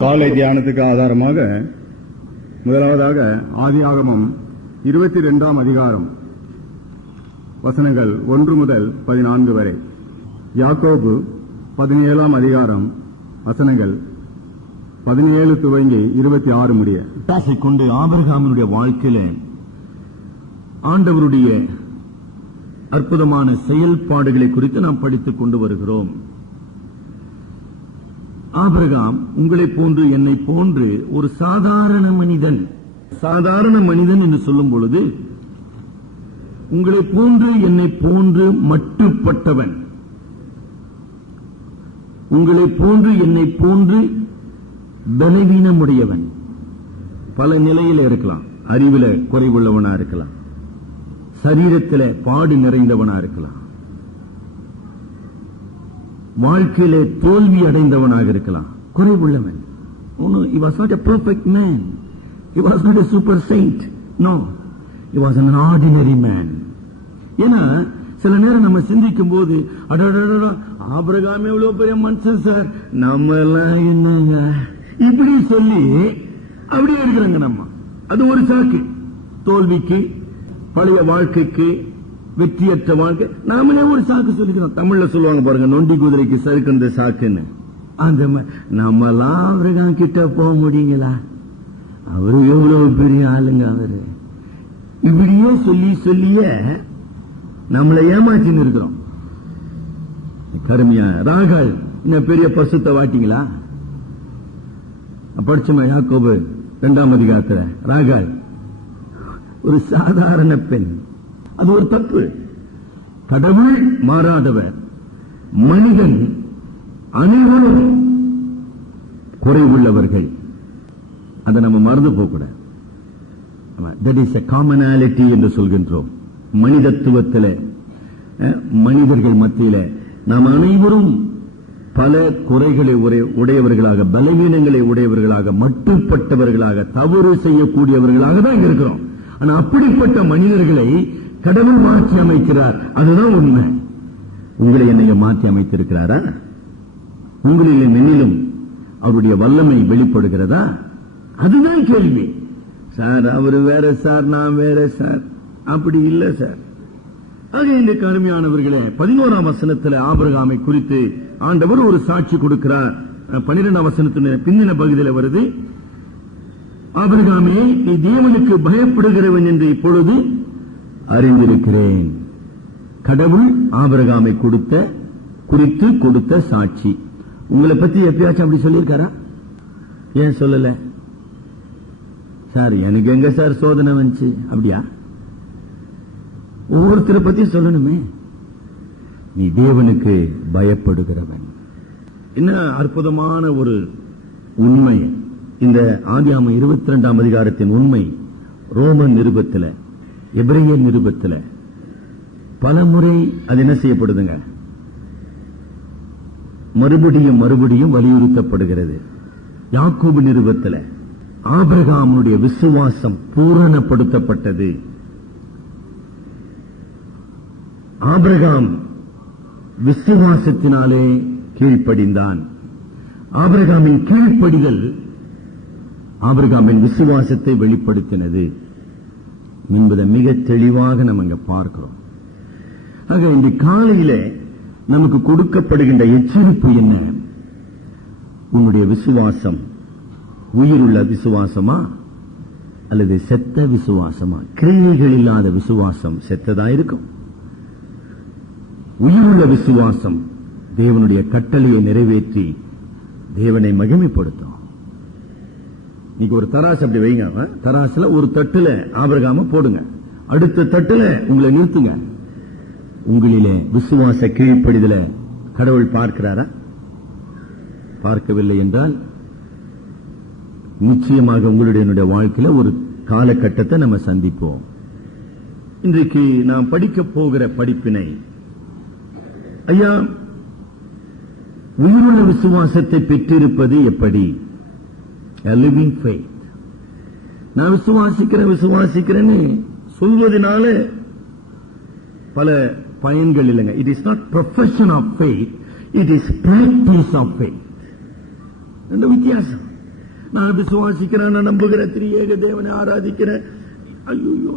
காலை தியானத்துக்கு ஆதாரமாக முதலாவதாக ஆதியாகமம் 22ஆம் அதிகாரம் வசனங்கள் 1 முதல் 14 வரை, யாக்கோபு 17ஆம் அதிகாரம் வசனங்கள் 17 துவங்கி 26 முடிய கொண்டு ஆபிரகாமினுடைய வாழ்க்கையில ஆண்டவருடைய அற்புதமான செயல்பாடுகளை குறித்து நாம் படித்துக் கொண்டு வருகிறோம். ஆபிரகாம் உங்களை போன்று என்னை போன்று ஒரு சாதாரண மனிதன். சாதாரண மனிதன் என்று சொல்லும் பொழுது உங்களை போன்று என்னை போன்று மட்டுப்பட்டவன், உங்களை போன்று என்னை போன்று பலவீனமுடையவன். பல நிலையில் இருக்கலாம். அறிவில குறைவுள்ளவனா இருக்கலாம், சரீரத்தில் பாடு நிறைந்தவனா இருக்கலாம், வாழ்க்கையிலே தோல்வி அடைந்தவனாக இருக்கலாம், குறைவுள்ளவன். He was not a perfect man. He was not a super saint. No, he was an ordinary man. ஏன்னா சில நேரம் நம்ம சிந்திக்கும் போது ஆபிரகாம் எவ்வளவு பெரிய மனுஷன் சார், நம்ம எல்லாம் என்னங்க இப்படி சொல்லி அப்படியே இருக்கிறாங்க. நம்ம அது ஒரு சாக்கு. தோல்விக்கு, பழைய வாழ்க்கைக்கு, வெற்றியற்ற வாழ்க்கை நாமளே ஒரு சாக்கு சொல்லிக்கிறோம். தமிழ்ல சொல்லுவாங்க பாருங்க, நொண்டி குதிரைக்கு சறுக்கின்ற சாக்குன்னு. அந்த நம்மலாம் ஆபிரகாம் கிட்ட போக முடியுங்களா? அவரு எவ்வளவு பெரிய ஆளுங்க அவரு. இப்படியே சொல்லி சொல்லிய நம்மளை ஏமாற்றின்னு இருக்கிறோம். கருமையா ராகாள் இன்னும் பெரிய பசுத்த வாட்டிங்களா? படிச்சுமா யாக்கோபு 2ஆம் அதிகாரத்துல ராகாள் ஒரு சாதாரண பெண். அது ஒரு தப்பு. கடவுள் மாறாதவர், மனிதன் அனைவரும் குறைவுள்ளவர்கள். அதை நம்ம மறந்து போகக்கூடாது. தட் இஸ் எ காமனாலிட்டி என்று சொல்கின்றோம். மனிதத்துவத்தில், மனிதர்கள் மத்தியில் நாம் அனைவரும் பல குறைகளை உடையவர்களாக, பலவீனங்களை உடையவர்களாக, மட்டுப்பட்டவர்களாக, தவறு செய்யக்கூடியவர்களாக தான் இருக்கிறோம். ஆனா அப்படிப்பட்ட மனிதர்களை கடவுள் மாற்றி அமைக்கிறார். அதுதான் உண்மை. உங்களை என்னைய மாற்றி அமைத்திருக்கிறாரா? உங்களிலும் என்னிலும் அவருடைய வல்லமை வெளிப்படுகிறதா? அதுதான் கேள்வி. சார் அவரு வேற சார், நான் வேற சார், அப்படி இல்லை சார். ஆக இந்த கருமையானவர்களே, 11ஆம் வசனத்தில் ஆபிரகாமை குறித்து ஆண்டவர் ஒரு சாட்சி கொடுக்கிறார். 12ஆம் வசனத்தின் பின்னின பகுதியில் வருது, ஆபிரகாமே நீ தேவனுக்கு பயப்படுகிறவன் என்று இப்பொழுது அறிந்திருக்கிறேன். கடவுள் ஆபிரகாமை குறித்து கொடுத்த சாட்சி. உங்களை பத்தி எப்பயாச்சும் அப்படி சொல்லியிருக்காரா? ஏன் சொல்லல சார்? எனக்கு எங்க சார் சோதனை வந்துச்சு? அப்படியா? ஒவ்வொருத்தரை பத்தி சொல்லணுமே. நீ தேவனுக்கு பயப்படுகிறவன். என்ன அற்புதமான ஒரு உண்மை இந்த ஆதியாகமம் 22ஆம் அதிகாரத்தின் உண்மை. ரோமன் நிருபத்தில், எபிரேயர் நிருபத்தில் பல முறை அது என்ன செய்யப்படுதுங்க? மறுபடியும் மறுபடியும் வலியுறுத்தப்படுகிறது. யாக்கோபு நிருபத்தில் ஆபிரகாமுடைய விசுவாசம் பூரணப்படுத்தப்பட்டது. ஆபிரகாம் விசுவாசத்தினாலே கீழ்ப்படிந்தான். ஆபிரகாமின் கீழ்ப்படிதல் ஆபிரகாமின் விசுவாசத்தை வெளிப்படுத்தினது என்பதை மிக தெளிவாக நம்ம இங்க பார்க்கிறோம். ஆக இந்த காலையில நமக்கு கொடுக்கப்படுகின்ற எச்சரிப்பு என்ன? உன்னுடைய விசுவாசம் உயிருள்ள விசுவாசமா அல்லது செத்த விசுவாசமா? கிரியைகள் இல்லாத விசுவாசம் செத்ததா இருக்கும். உயிருள்ள விசுவாசம் தேவனுடைய கட்டளையை நிறைவேற்றி தேவனை மகிமைப்படுத்தும். இன்னைக்கு ஒரு தராசு அப்படி வைங்க. தராசுல ஒரு தட்டுல ஆபிரகாம போடுங்க, அடுத்த தட்டுல உங்களை நிறுத்துங்க. உங்களிலே விசுவாச கீழ்ப்படிதல கடவுள் பார்க்கிறாரா? பார்க்கவில்லை என்றால் நிச்சயமாக உங்களுடைய வாழ்க்கையில ஒரு காலகட்டத்தை நம்ம சந்திப்போம். இன்றைக்கு நாம் படிக்க போகிற படிப்பினை, ஐயா உயிருள்ள விசுவாசத்தை பெற்றிருப்பது எப்படி? Living faith. நான் விசுவாசிக்கிறேன்னு சொல்வதனால பல பயன்கள் இல்லைங்க. It is not profession of faith, it is practice of faith. ரெண்டு வித்தியாசம். நான் விசுவாசிக்கிறேன், நான் நம்புகிறேன், திரியேக தேவனை ஆராதிக்கிறேன். ஐயோ,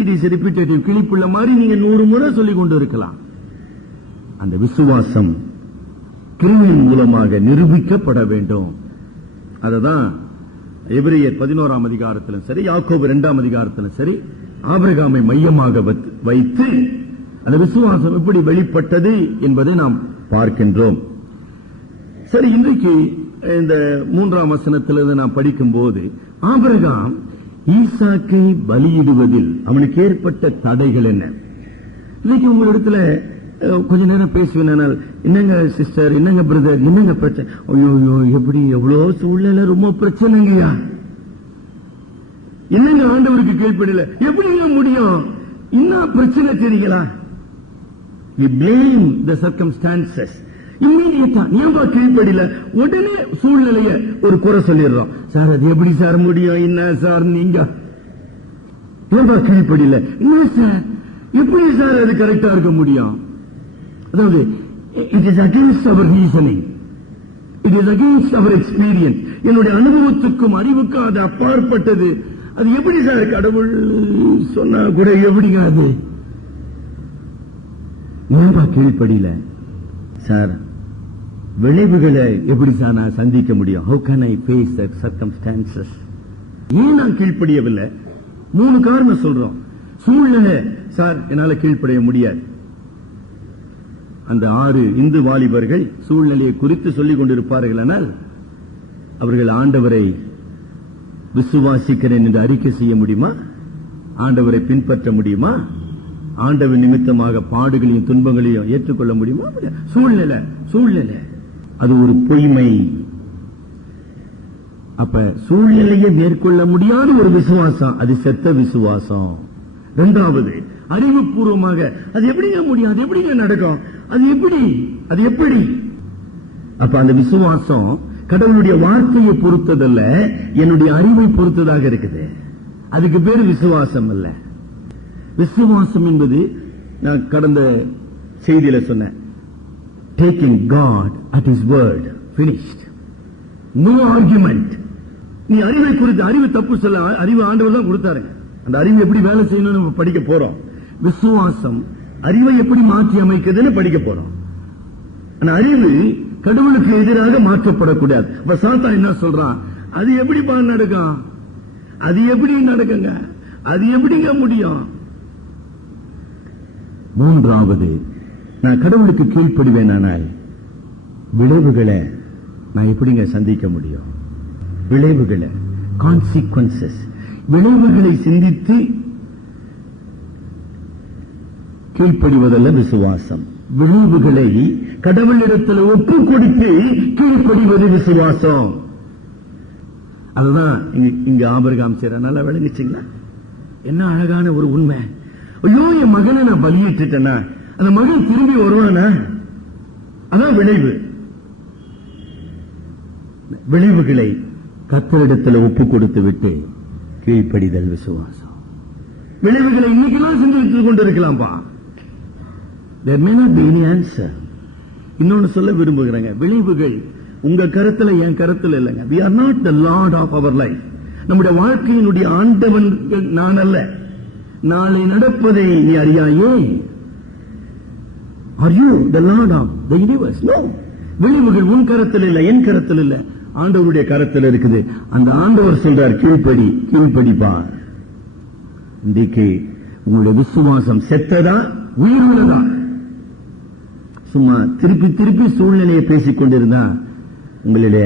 இட் இஸ் ரிப்பீட்டேட்டிவ். கிளிப்புள்ள மாதிரி நீங்க 100 முறை சொல்லிக் கொண்டு இருக்கலாம். அந்த விசுவாசம் கிரியின் மூலமாக நிரூபிக்கப்பட வேண்டும். அததான் எபிரேயர் 11ஆம் அதிகாரத்திலும் சரி, யாக்கோபு 2ஆம் அதிகாரத்திலும் சரி, ஆபிரகாமை மையமாக வைத்து அந்த விசுவாசம் எப்படி வெளிப்பட்டது என்பதை நாம் பார்க்கின்றோம். சரி, இன்றைக்கு இந்த 3ஆம் வசனத்திலிருந்து நாம் படிக்கும் போது ஆபிரகாம் ஈசாக்கை பலியிடுவதில் அவனுக்கு ஏற்பட்ட தடைகள் என்ன? இன்னைக்கு உங்களிடத்துல கொஞ்ச நேரம் பேசுவேன். என்னங்க சிஸ்டர், என்னங்க பிரதர், என்னங்க பிரச்சனை? ஐயோ, எப்படி எவ்வளவு சூழ்நிலை ரொம்ப பிரச்சனைங்கய்யா. என்னங்க ஆண்டவருக்கு கீழ்ப்படியல, எப்படிங்க முடியும்? என்ன பிரச்சனை தெரியுங்களா? We blame the circumstances. இம்மீடியட்டா ஏன்பா கீழ்ப்படியல, உடனே சூழ்நிலைய ஒரு குறை சொல்லிடுறோம். சார் அது எப்படி சார் முடியும்? என்ன சார் நீங்க ஏன்பா கீழ்ப்படியல? என்ன சார், எப்படி சார் அது கரெக்டா இருக்க முடியும்? அதாவது it is against our reasoning, it is against our experience. என்னுடைய அனுபவத்துக்கும் அறிவுக்கும் அது அப்பாற்பட்டது. அது எப்படி சார் கடவுள் சொன்னா கூட எப்படிங்க அது? ஏன்பா கீழ்ப்படியல சார்? விளைவுகளை எப்படி சார் நான் சந்திக்க முடியும்? How can I face the circumstances? ஏன் நான் கீழ்ப்படியவில்லை? 3 காரணம் சொல்றோம். சூழ்நிலை சார் என்னால கீழ்ப்படிய முடியாது. அந்த 6 இந்து வாலிபர்கள் சூழ்நிலையை குறித்து சொல்லிக் கொண்டிருப்பார்கள். ஆனால் அவர்கள் ஆண்டவரை விசுவாசிக்கிறேன் என்று அறிக்கை செய்ய முடியுமா? ஆண்டவரை பின்பற்ற முடியுமா? ஆண்டவர் நிமித்தமாக பாடுகளையும் துன்பங்களையும் ஏற்றுக்கொள்ள முடியுமா? சூழ்நிலை அது ஒரு பொய்மை. அப்ப சூழ்நிலையை மேற்கொள்ள முடியாத ஒரு விசுவாசம், அது செத்த விசுவாசம். 2வது, அறிவுபூர்வமாக அது எப்படிங்க முடியும், அது எப்படிங்க நடக்கும், அது எப்படி? அப்ப அந்த விசுவாசம் கடவுளுடைய வார்த்தையை பொறுத்ததல்ல, என்னுடைய அறிவை பொறுத்ததாக இருக்குது. அதுக்கு பேரு விசுவாசம் அல்ல. விசுவாசம் என்பது நான் கடந்த செய்தியில சொன்னேன், taking God at his word, finished, no argument. நீ அறிவை குறித்து, அறிவு தப்பு சொல்ல, அறிவு ஆண்டவர் தான் கொடுத்தாருங்க. அந்த அறிவு எப்படி வேலை செய்யணும்னு நம்ம படிக்க போறோம். விசுவாசம் அறிவை எப்படி மாற்றி அமைக்குதுன்னு படிக்க போறோம். ஆனா அறிவு கடவுளுக்கு எதிராக மாற்றப்படக்கூடாது. அப்ப சாத்தான் என்ன சொல்றான்? அது எப்படி நடக்கும், அது எப்படி நடக்குங்க, அது எப்படிங்க முடியும்? 3வது, நான் கடவுளுக்கு கீழ்ப்படிவேனானால் விளைவுகளை நான் எப்படிங்க சந்திக்க முடியும்? விளைவுகளை, கான்சிக்வன்சஸ், விளைவுகளை சிந்தித்து கீழ்ப்படிவதல்ல விசுவாசம். விளைவுகளை கடவுளிடத்தில் ஒப்பு கொடுத்து கீழ்ப்படிவது விசுவாசம். அதுதான் இங்க ஆபிரகாம் செய்ற. நல்லா விளங்குச்சுங்களா? என்ன அழகான ஒரு உண்மை. ஐயோ, என் மகனை நான் பலியிட்டுட்டேனா, அந்த மகன் திரும்பி வருவானா? அதான் விளைவு. விளைவுகளை கர்த்தரிடத்தில் ஒப்பு கொடுத்து விட்டு கீழ்ப்படிதல் விசுவாசம். விளைவுகளை இன்னைக்கெல்லாம் சிந்தித்துக் கொண்டிருக்கலாம்பா. There may not be any answer. இன்னொன்னு சொல்ல விரும்புகிறேங்க, விளைவுகள் உங்க கருத்துல என் கருத்துல இல்லைங்க. We are not the Lord of our life. நம்முடைய வாழ்க்கையினுடைய ஆண்டவன் நான் அல்ல. நாளை நடப்பதை நீ அறியாயே. Are you the Lord of the universe? No. விளைவுகள் உன் கருத்தில் இல்ல, என் கருத்தில் இல்ல, ஆண்டவருடைய கருத்தில் இருக்குது. அந்த ஆண்டவர் சொல்றார், கீழ்ப்படிப்பா. இன்றைக்கு உங்களுடைய விசுவாசம் செத்ததா உயிருள்ளதா? சும்மா திருப்பி திருப்பி சூழ்நிலையை பேசிக் கொண்டிருந்தா உங்களுடைய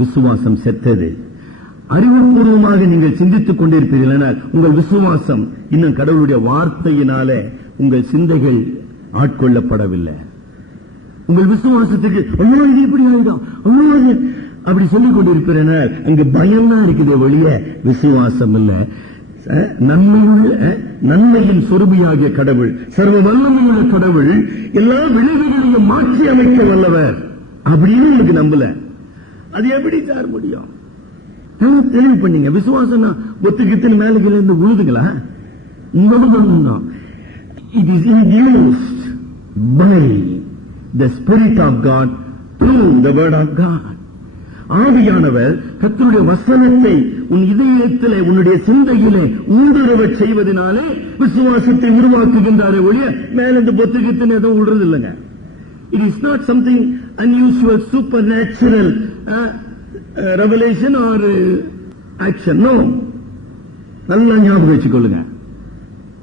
விசுவாசம் செத்தது. அறிவுபூர்வமாக நீங்கள் சிந்தித்துக் கொண்டிருப்பீர்கள், உங்கள் விசுவாசம் இன்னும் கடவுளுடைய வார்த்தையினால உங்கள் சிந்தைகள் ஆட்கொள்ளப்படவில்லை. உங்கள் விசுவாசத்துக்கு ஐயோ இது இப்படி ஆயிடும், ஐயோ அப்படி சொல்லிக் கொண்டிருப்பீர்கள். அங்கு பயம் தான் இருக்குது, வெளிய விசுவாசம் இல்ல. நன்மையின் சொருபியாகிய கடவுள், சர்வ வல்லமையுள்ள கடவுள் எல்லா விளைவுகளையும் மாற்றி அமைக்க வல்லவர் அப்படின்னு உங்களுக்கு நம்பல. அது எப்படி சார் முடியும்? தெளிவு பண்ணீங்க. விசுவாசம் ஒத்துக்கிட்டு மேலுக்கு இருந்து உழுதுங்களா? It is induced by the Spirit of God through the Word of God. ஆவியானவர் கர்த்தருடைய வசனத்தை உன் இதயத்திலே உன்னுடைய சிந்தையிலே ஊடுருவச் செய்வதனாலே விசுவாசத்தை உருவாக்குகின்றாரே ஒழிய மேல இந்த பொத்துக்கிட்டு எதுவும் விடுறது இல்லைங்க. It is not something unusual, supernatural revelation or action. No. நல்லா ஞாபகம் வச்சுக்கொள்ளுங்க.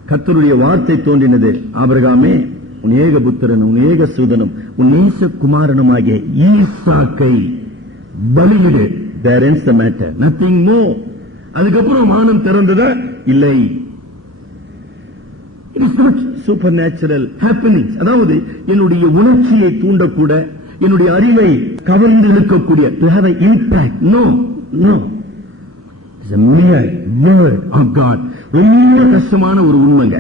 கர்த்தருடைய வார்த்தை தோன்றினது, ஆபிரகாமே உன் ஏக புத்திரனும் உன் ஏக சூதனும் உன் நேசகுமாரனுமாகிய ஈசாக்கை பலியிடு. There ends the matter. Nothing more. அதுக்கப்புறம் வானம் திறந்ததா? இல்லை. It is not supernatural happenings. அதாவது என்னுடைய உணர்ச்சியை தூண்டக்கூட, என்னுடைய அறிவை கவர்ந்து இழுக்கக்கூடிய, to have an impact. No, no. It's a mere word of God. ரொம்ப கஷ்டமான ஒரு உண்மைங்க.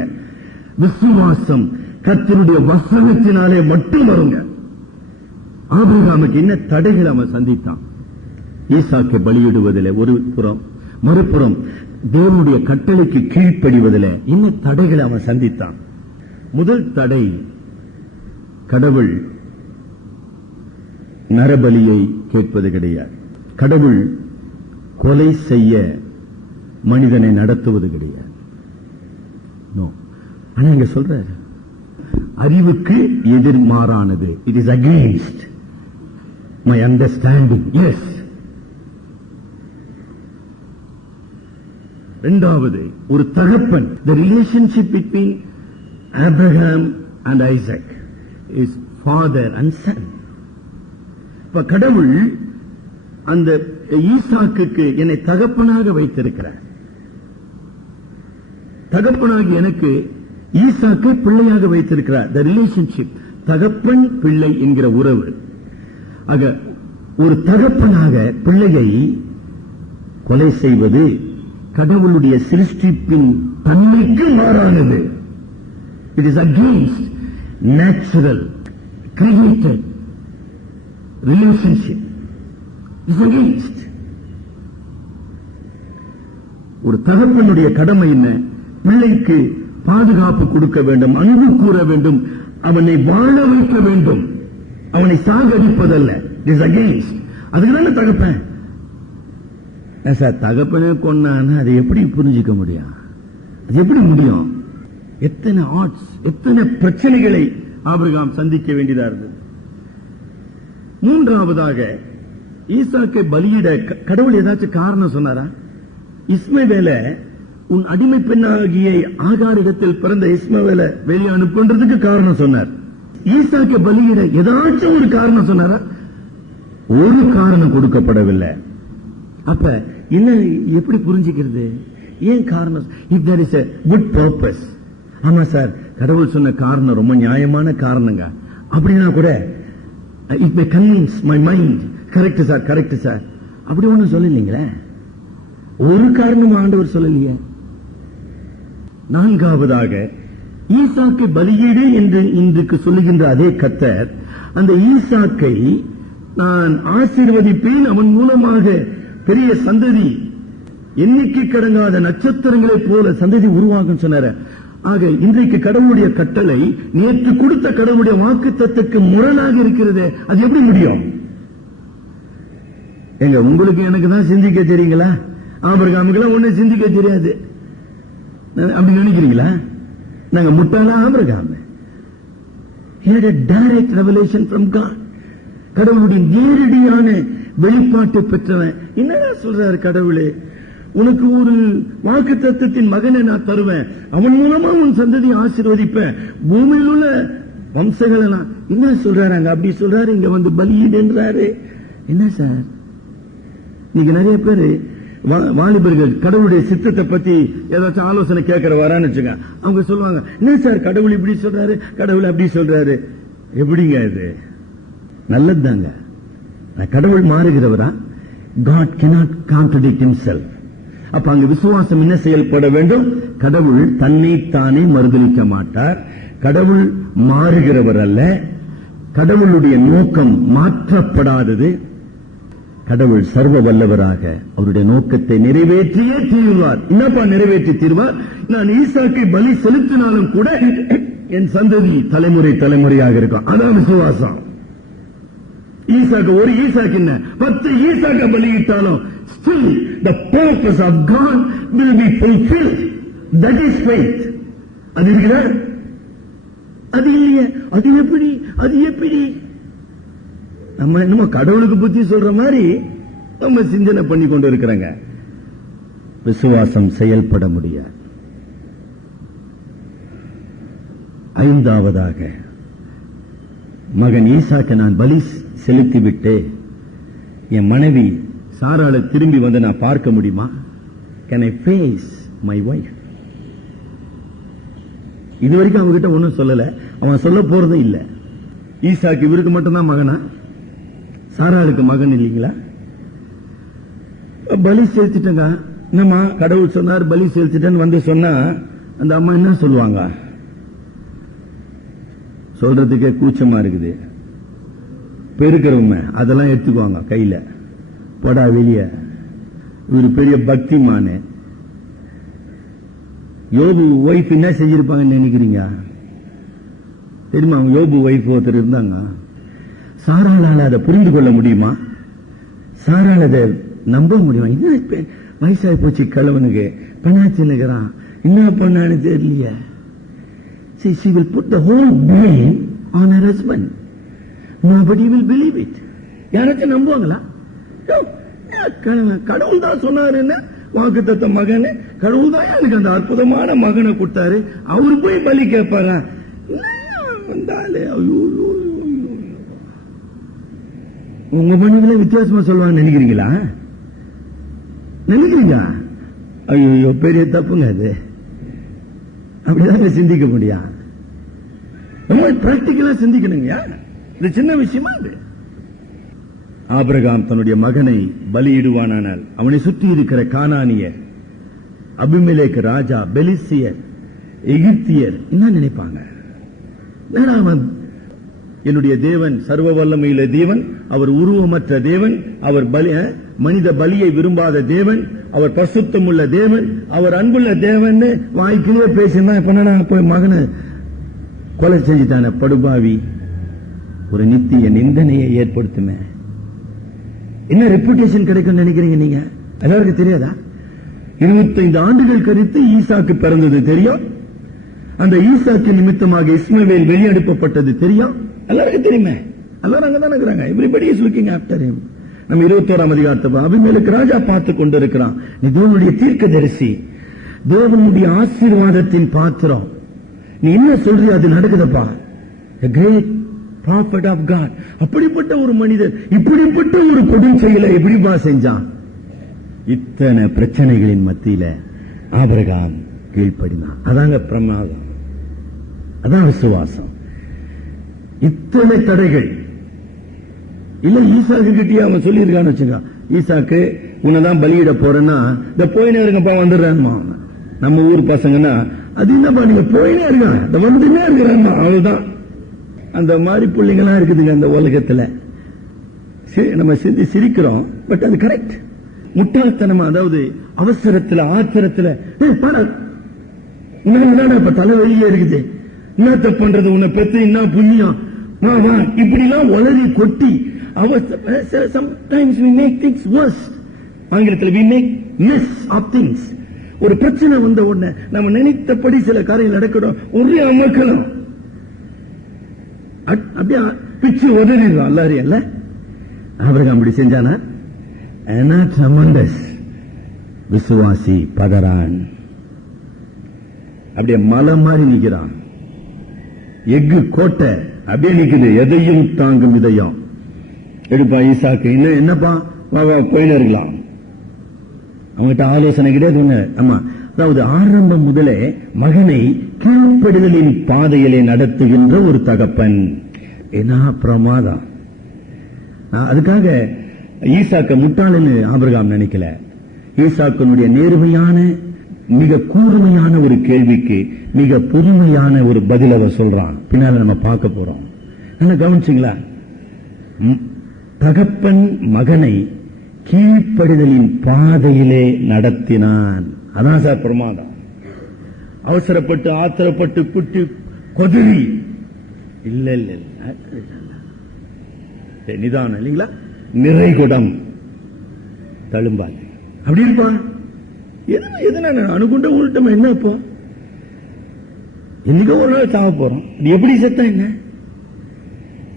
விசுவாசம் கர்த்தருடைய வசனத்தினாலே மட்டும் வருங்க. ஆபிரகாமுக்கு என்ன தடைகள் அவன் சந்தித்தான்? ஈசாக்கை பலியிடுவதில் ஒரு புறம், மறுபுறம் தேவனுடைய கட்டளைக்கு கீழ்ப்படிவதில் என்ன தடைகளை அவன் சந்தித்தான்? முதல் தடை, கடவுள் நரபலியை கேட்பது கிடையாது. கடவுள் கொலை செய்ய மனிதனை நடத்துவது கிடையாது. ஆனா இங்க சொல்றாரு, அறிவுக்கு எதிர்மாறானது. It is against my understanding. Yes. இரண்டாவது, ஒரு தகப்பன், the relationship between Abraham and Isaac is father and son. இப்ப கடவுள் அந்த ஈசாக்குக்கு என்னை தகப்பனாக வைத்திருக்கிறார். தகப்பனாகி எனக்கு ஈசாக்கை பிள்ளையாக வைத்திருக்கிறார். the relationship, தகப்பன் பிள்ளை என்கிற உறவு. ஆக ஒரு தகப்பனாக பிள்ளையை கொலை செய்வது கடவுளுடைய சிருஷ்டிப்பின் தன்மைக்கு மாறானது. It is against natural created relationship. It is against. ஒரு தகப்பனுடைய கடமை என்ன? பிள்ளைக்கு பாதுகாப்பு கொடுக்க வேண்டும், அன்பு கூற வேண்டும், அவனை வாழ வைக்க வேண்டும், அவனை சாகடிப்பதல்ல. It is against. அதுக்குதான தகப்பன். சார், தகப்பனே கொண்டான்னு அதை எப்படி புரிஞ்சுக்க முடியும்? அது எப்படி முடியும்? எத்தனை ஆட்ஸ், எத்தனை பிரச்சனைகளை ஆபிரகாம் சந்திக்க வேண்டியதா இருந்தது. மூன்றாவதாக, ஈசாக்கை பலியிட கடவுள் ஏதாச்சும் காரணம் சொன்னாரா? இஸ்மவேல உன் அடிமை பெண்ணாகிய ஆகாரிடத்தில் பிறந்த இஸ்மவேல வெளியே அனுப்புன்றதுக்கு காரணம் சொன்னார். ஈசாக்கை பலியிட ஏதாச்சும் ஒரு காரணம் சொன்னாரா? ஒரு காரணம் கொடுக்கப்படவில்லை. அப்ப என்ன, எப்படி புரிஞ்சுக்கிறது? ஏன் காரணம்? If there is a good purpose. ஆமா சார், கடவுள் சொன்ன காரணம் ரொம்ப நியாயமான காரணங்க அப்படின்னா கூட, it may convince my mind. Correct sir, correct sir, அப்படி ஒண்ணும் சொல்லலீங்களே. ஒரு காரணம் ஆண்டவர் சொல்லலையே. நான்காவதாக, ஈசாக்கை பலியீடு என்று இன்றைக்கு சொல்லுகின்ற அதே கர்த்தர், அந்த ஈசாக்கை நான் ஆசீர்வதிப்பேன், அவன் மூலமாக பெரிய சந்ததி, எண்ணிக்கை கடங்காத நட்சத்திரங்களை போல சந்ததி உருவாகும் சொன்னார. ஆக இன்றைக்கு கடவுளுடைய கட்டளை நேற்று கொடுத்த கடவுளுடைய வாக்குத்தத்தத்துக்கு முரணாக இருக்கிறது. அது எப்படி முடியும்? எங்க உங்களுக்கு எனக்கு தான் சிந்திக்க தெரியுங்களா? ஆபிரகாமுக்கெல்லாம் ஒண்ணு சிந்திக்க தெரியாது அப்படி நினைக்கிறீங்களா? நாங்க முட்டாளா? Abraham he had a direct revelation from God. கடவுளுடைய நேரடியான வெளிப்பாட்டை பெற்றவன். என்னடா சொல்றாரு கடவுளே, உனக்கு ஒரு வாக்குத்தத்தத்தின் மகனை நான் தருவேன், அவன் மூலமா உன் சந்ததியை ஆசீர்வதிப்பேன், பூமியில் உள்ள வம்சங்களை நான். என்ன சொல்றாரு அங்க? அப்படி சொல்றாரு. இங்க வந்து பலியிடுன்றாரு. என்ன சார், நீங்க நிறைய பேரு வாலிபர்கள் கடவுளுடைய சித்தத்தை பத்தி ஏதாச்சும் ஆலோசனை கேட்கிற வரான்னு வச்சுங்க. அவங்க சொல்லுவாங்க, என்ன சார் கடவுள் இப்படி சொல்றாரு, கடவுள் அப்படி சொல்றாரு. எப்படிங்க இது? நல்லதுதாங்க. கடவுள் மாறுகிறவரா? God cannot contradict himself. அப்ப அங்க விசுவாசம் என்ன செயல்பட வேண்டும்? கடவுள் தன்னைத்தானே மறுதலிக்க மாட்டார். கடவுள் மாறுகிறவர் அல்ல. கடவுளுடைய நோக்கம் மாற்றப்படாதது. கடவுள் சர்வ வல்லவராக அவருடைய நோக்கத்தை நிறைவேற்றியே தீர்வார். என்னப்பா நிறைவேற்றி தீர்வார்? நான் ஈசாக்கை பலி செலுத்தினாலும் கூட என் சந்ததி தலைமுறை தலைமுறையாக இருக்கும். அதான் விசுவாசம். ஈசாக்கு ஒரு ஈசாக்கு என்ன 10 ஈசாக்க பலியிட்டாலும் still the purpose of God will be fulfilled. That is faith. அது இருக்குதா? அது இல்லையே. அது எப்படி நம்ம என்னமோ கடவுளுக்கு புத்தி சொல்ற மாதிரி நம்ம சிந்தனை பண்ணி கொண்டு இருக்கிறாங்க. விசுவாசம் செயல்பட முடியாது. ஐந்தாவதாக, மகன் ஈசாக்கை நான் பலி செலுத்திவிட்டு என் மனைவி சாராளை திரும்பி வந்து நான் பார்க்க முடியுமா? Can I face my wife? இதுவரைக்கும் அவங்கிட்ட ஒன்னும் சொல்லல, அவன் சொல்ல போறதும் இல்ல. ஈசாக்கு இவருக்கு மட்டும்தான் மகனா? சாராளுக்கு மகன் இல்லீங்களா? பலி செலுத்திட்டங்க. என்னம்மா கடவுள் சொன்னார் பலி செலுத்திட்டேன்னு வந்து சொன்னா அந்த அம்மா என்ன சொல்லுவாங்க? சொல்றதுக்கே கூச்சமா இருக்குது. பெருக்கிறவங்க அதெல்லாம் எடுத்துக்குவாங்க கையில, போடா வெளிய. இவரு பெரிய பக்திமானு. யோபு ஒய்ஃப் என்ன செஞ்சிருப்பாங்கன்னு நினைக்கிறீங்க? தெரியுமா? அவங்க யோபு ஒய்ஃப் ஒருத்தர் இருந்தாங்க. சாராளால அதை புரிந்து கொள்ள முடியுமா? சாராள் அதை நம்ப முடியுமா? என்ன வயசாகி போச்சு கிழவனுக்கு, பெண்ணாச்சு நிற்கிறான், என்ன பண்ணான்னு தெரியலையே. She will put the whole blame on her husband. Nobody will believe it. யாராச்சும் நம்புவாங்களா? கடவுள் தான் சொன்னாருன்னு வாக்குத்தத்த மகன், கடவுள் தான் எனக்கு அந்த அற்புதமான மகனை கொடுத்தாரு, அவரு போய் பலி கேட்பாரா? வந்தாலே உங்க மனைவில வித்தியாசமா சொல்லுவாங்க நினைக்கிறீங்களா? நினைக்கிறீங்க? ஐயோ பெரிய தப்புங்க அது. அப்படிதாங்க சிந்திக்க முடியும். நம்ம பிராக்டிகலா சிந்திக்கணுங்க. இது சின்ன விஷயமா? இது ஆபிரகாம் தன்னுடைய மகனை பலியிடுவானால் அவனை சுற்றி இருக்கிற கானானியர், அபிமெலேக்கு ராஜா, பெலிசியர், எகிப்தியர் என்ன நினைப்பாங்க? அவன் என்னுடைய தேவன் சர்வ வல்லமையுள்ள தேவன், அவர் உருவமற்ற தேவன், அவர் மனித பலியை விரும்பாத தேவன், அவர் பரிசுத்தம் உள்ள தேவன், அவர் அன்புள்ள தேவன் வாய்க்கிலே பேசினா இப்ப போய் மகனை கொலை செஞ்சுட்டான படுபாவி. ஒரு நித்திய நிந்தனையை ஏற்படுத்துமே. என்ன ரெப்புடேஷன் கிடைக்கும் நினைக்கிறீங்க நீங்க? எல்லாருக்கும் தெரியாதா? 25 ஆண்டுகள் கழித்து ஈசாக்கு பிறந்தது தெரியும். அந்த ஈசாக்கு நிமித்தமாக இஸ்மவேல் வெளியனுப்பப்பட்டது தெரியும். எல்லாருக்கும் தெரியுமே. எல்லாரும் அங்கதான் இருக்கிறாங்க. Everybody is looking after him. நம்ம 21ஆம் அதிகாரத்தை அபிமெலேக்கு ராஜா பார்த்து கொண்டிருக்கிறான். நீ தேவனுடைய தீர்க்கதரிசி, தேவனுடைய ஆசீர்வாதத்தின் பாத்திரம், நீ என்ன சொல்றிய அது நடக்குதப்பா. A great prophet of God. அப்படிப்பட்ட ஒரு மனிதர் இப்படிப்பட்ட ஒரு கொடும் செயலை எப்படிப்பா செஞ்சான்? இத்தனை பிரச்சனைகளின் மத்தியில ஆபிரகாம் கீழ்ப்படினான். அதாங்க பிரமாதம், அதான் விசுவாசம். இத்தனை தடைகள் இல்ல. ஈசாக்கு கிட்டே அவன் சொல்லியிருக்கான்னு வச்சுங்க, ஈசாக்கு உன்னதான் பலியிட போறேன்னா இந்த போயினே இருக்கப்பா வந்துடுறான்மா. நம்ம ஊர் பசங்கன்னா அது என்னப்பா நீங்க போயினே இருக்க வந்துனே இருக்கிறான்மா, அவ்வளவுதான். அந்த மாதிரி பிள்ளைங்கலாம் இருக்குதுங்க அந்த உலகத்துல. நம்ம சிரிக்கிறோம், பட் அது கரெக்ட். முட்டாள்தனமா, அதாவது அவசரத்துல ஆத்திரத்துல உன்னால இப்ப தலைவலியே இருக்குது, என்னத்த பண்றது, உன்னை பெற்று என்ன புண்ணியம் இப்படி எல்லாம் உளறி கொட்டி sometimes we make things worse. ஆங்கிலத்தில் we make mess of things. ஒரு பிரச்சனை வந்த உடனே நம்ம நினைத்தபடி சில காரியங்கள் நடக்கணும், ஒரே அமக்கலாம் அப்படியே பிச்சு உதறிடுவோம் எல்லாரையும். அல்ல ஆபிரகாம் அப்படி செஞ்சானா? விசுவாசி பதறான், அப்படியே மலை மாதிரி நிக்கிறான். எஃகு கோட்டை அப்படியே நிக்குது, எதையும் தாங்கும் இதயம். எடுப்பா ஈசாக்கு, என்னப்பா போயின்னு இருக்கலாம். அவங்ககிட்ட ஆலோசனை கிடையாது. ஆமா, அதாவது ஆரம்பம் முதலே மகனை கீழ்ப்படுதலின் பாதையிலே நடத்துகின்ற ஒரு தகப்பன். என்ன பிரமாதம்! அதுக்காக ஈசாக்க முட்டாளன்னு ஆபிரகாம் நினைக்கல. ஈசாக்கனுடைய நேர்மையான மிக கூர்மையான ஒரு கேள்விக்கு மிக பொறுமையான ஒரு பதில் அவர் சொல்றான். பின்னால நம்ம பார்க்க போறோம். என்ன கவனிச்சிங்களா? தகப்பன் மகனை கீழ்ப்படுதலின் பாதையிலே நடத்தினான். அதான் சார் பிரமாதம். அவசரப்பட்டு ஆத்திரப்பட்டு குட்டி கொதிரி இல்ல இல்ல. நிதானம் இல்லைங்களா? நிறைகுடம் தழும்பாது. அப்படி இருப்பான். எதனா அணுகுண்ட உள்ட்டமா என்ன இப்போ? என்னைக்கோ ஒரு நாள் சாக போறோம். எப்படி செத்தா என்ன?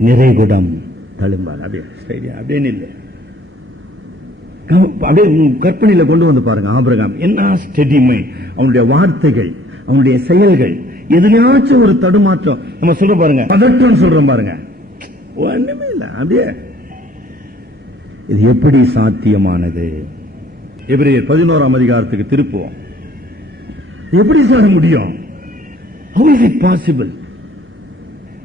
நிறைகுடம் தழும்பாது. அப்படின்னு இல்லை. அப்படியே கற்பனையில கொண்டு வந்து பாருங்க. ஆபிரகாம் என்ன ஸ்டெடி மைண்ட். அவனுடைய வார்த்தைகள், அவனுடைய செயல்கள், எதுனாச்சும் ஒரு தடுமாற்றம் நம்ம சொல்ற பாருங்க, பதட்டம் சொல்றோம் பாருங்க, ஒண்ணுமே இல்ல. அப்படியே இது எப்படி சாத்தியமானது? எபிரேயர் 11ஆம் அதிகாரத்துக்கு திருப்புவோம். எப்படி சார் முடியும்? How is it possible?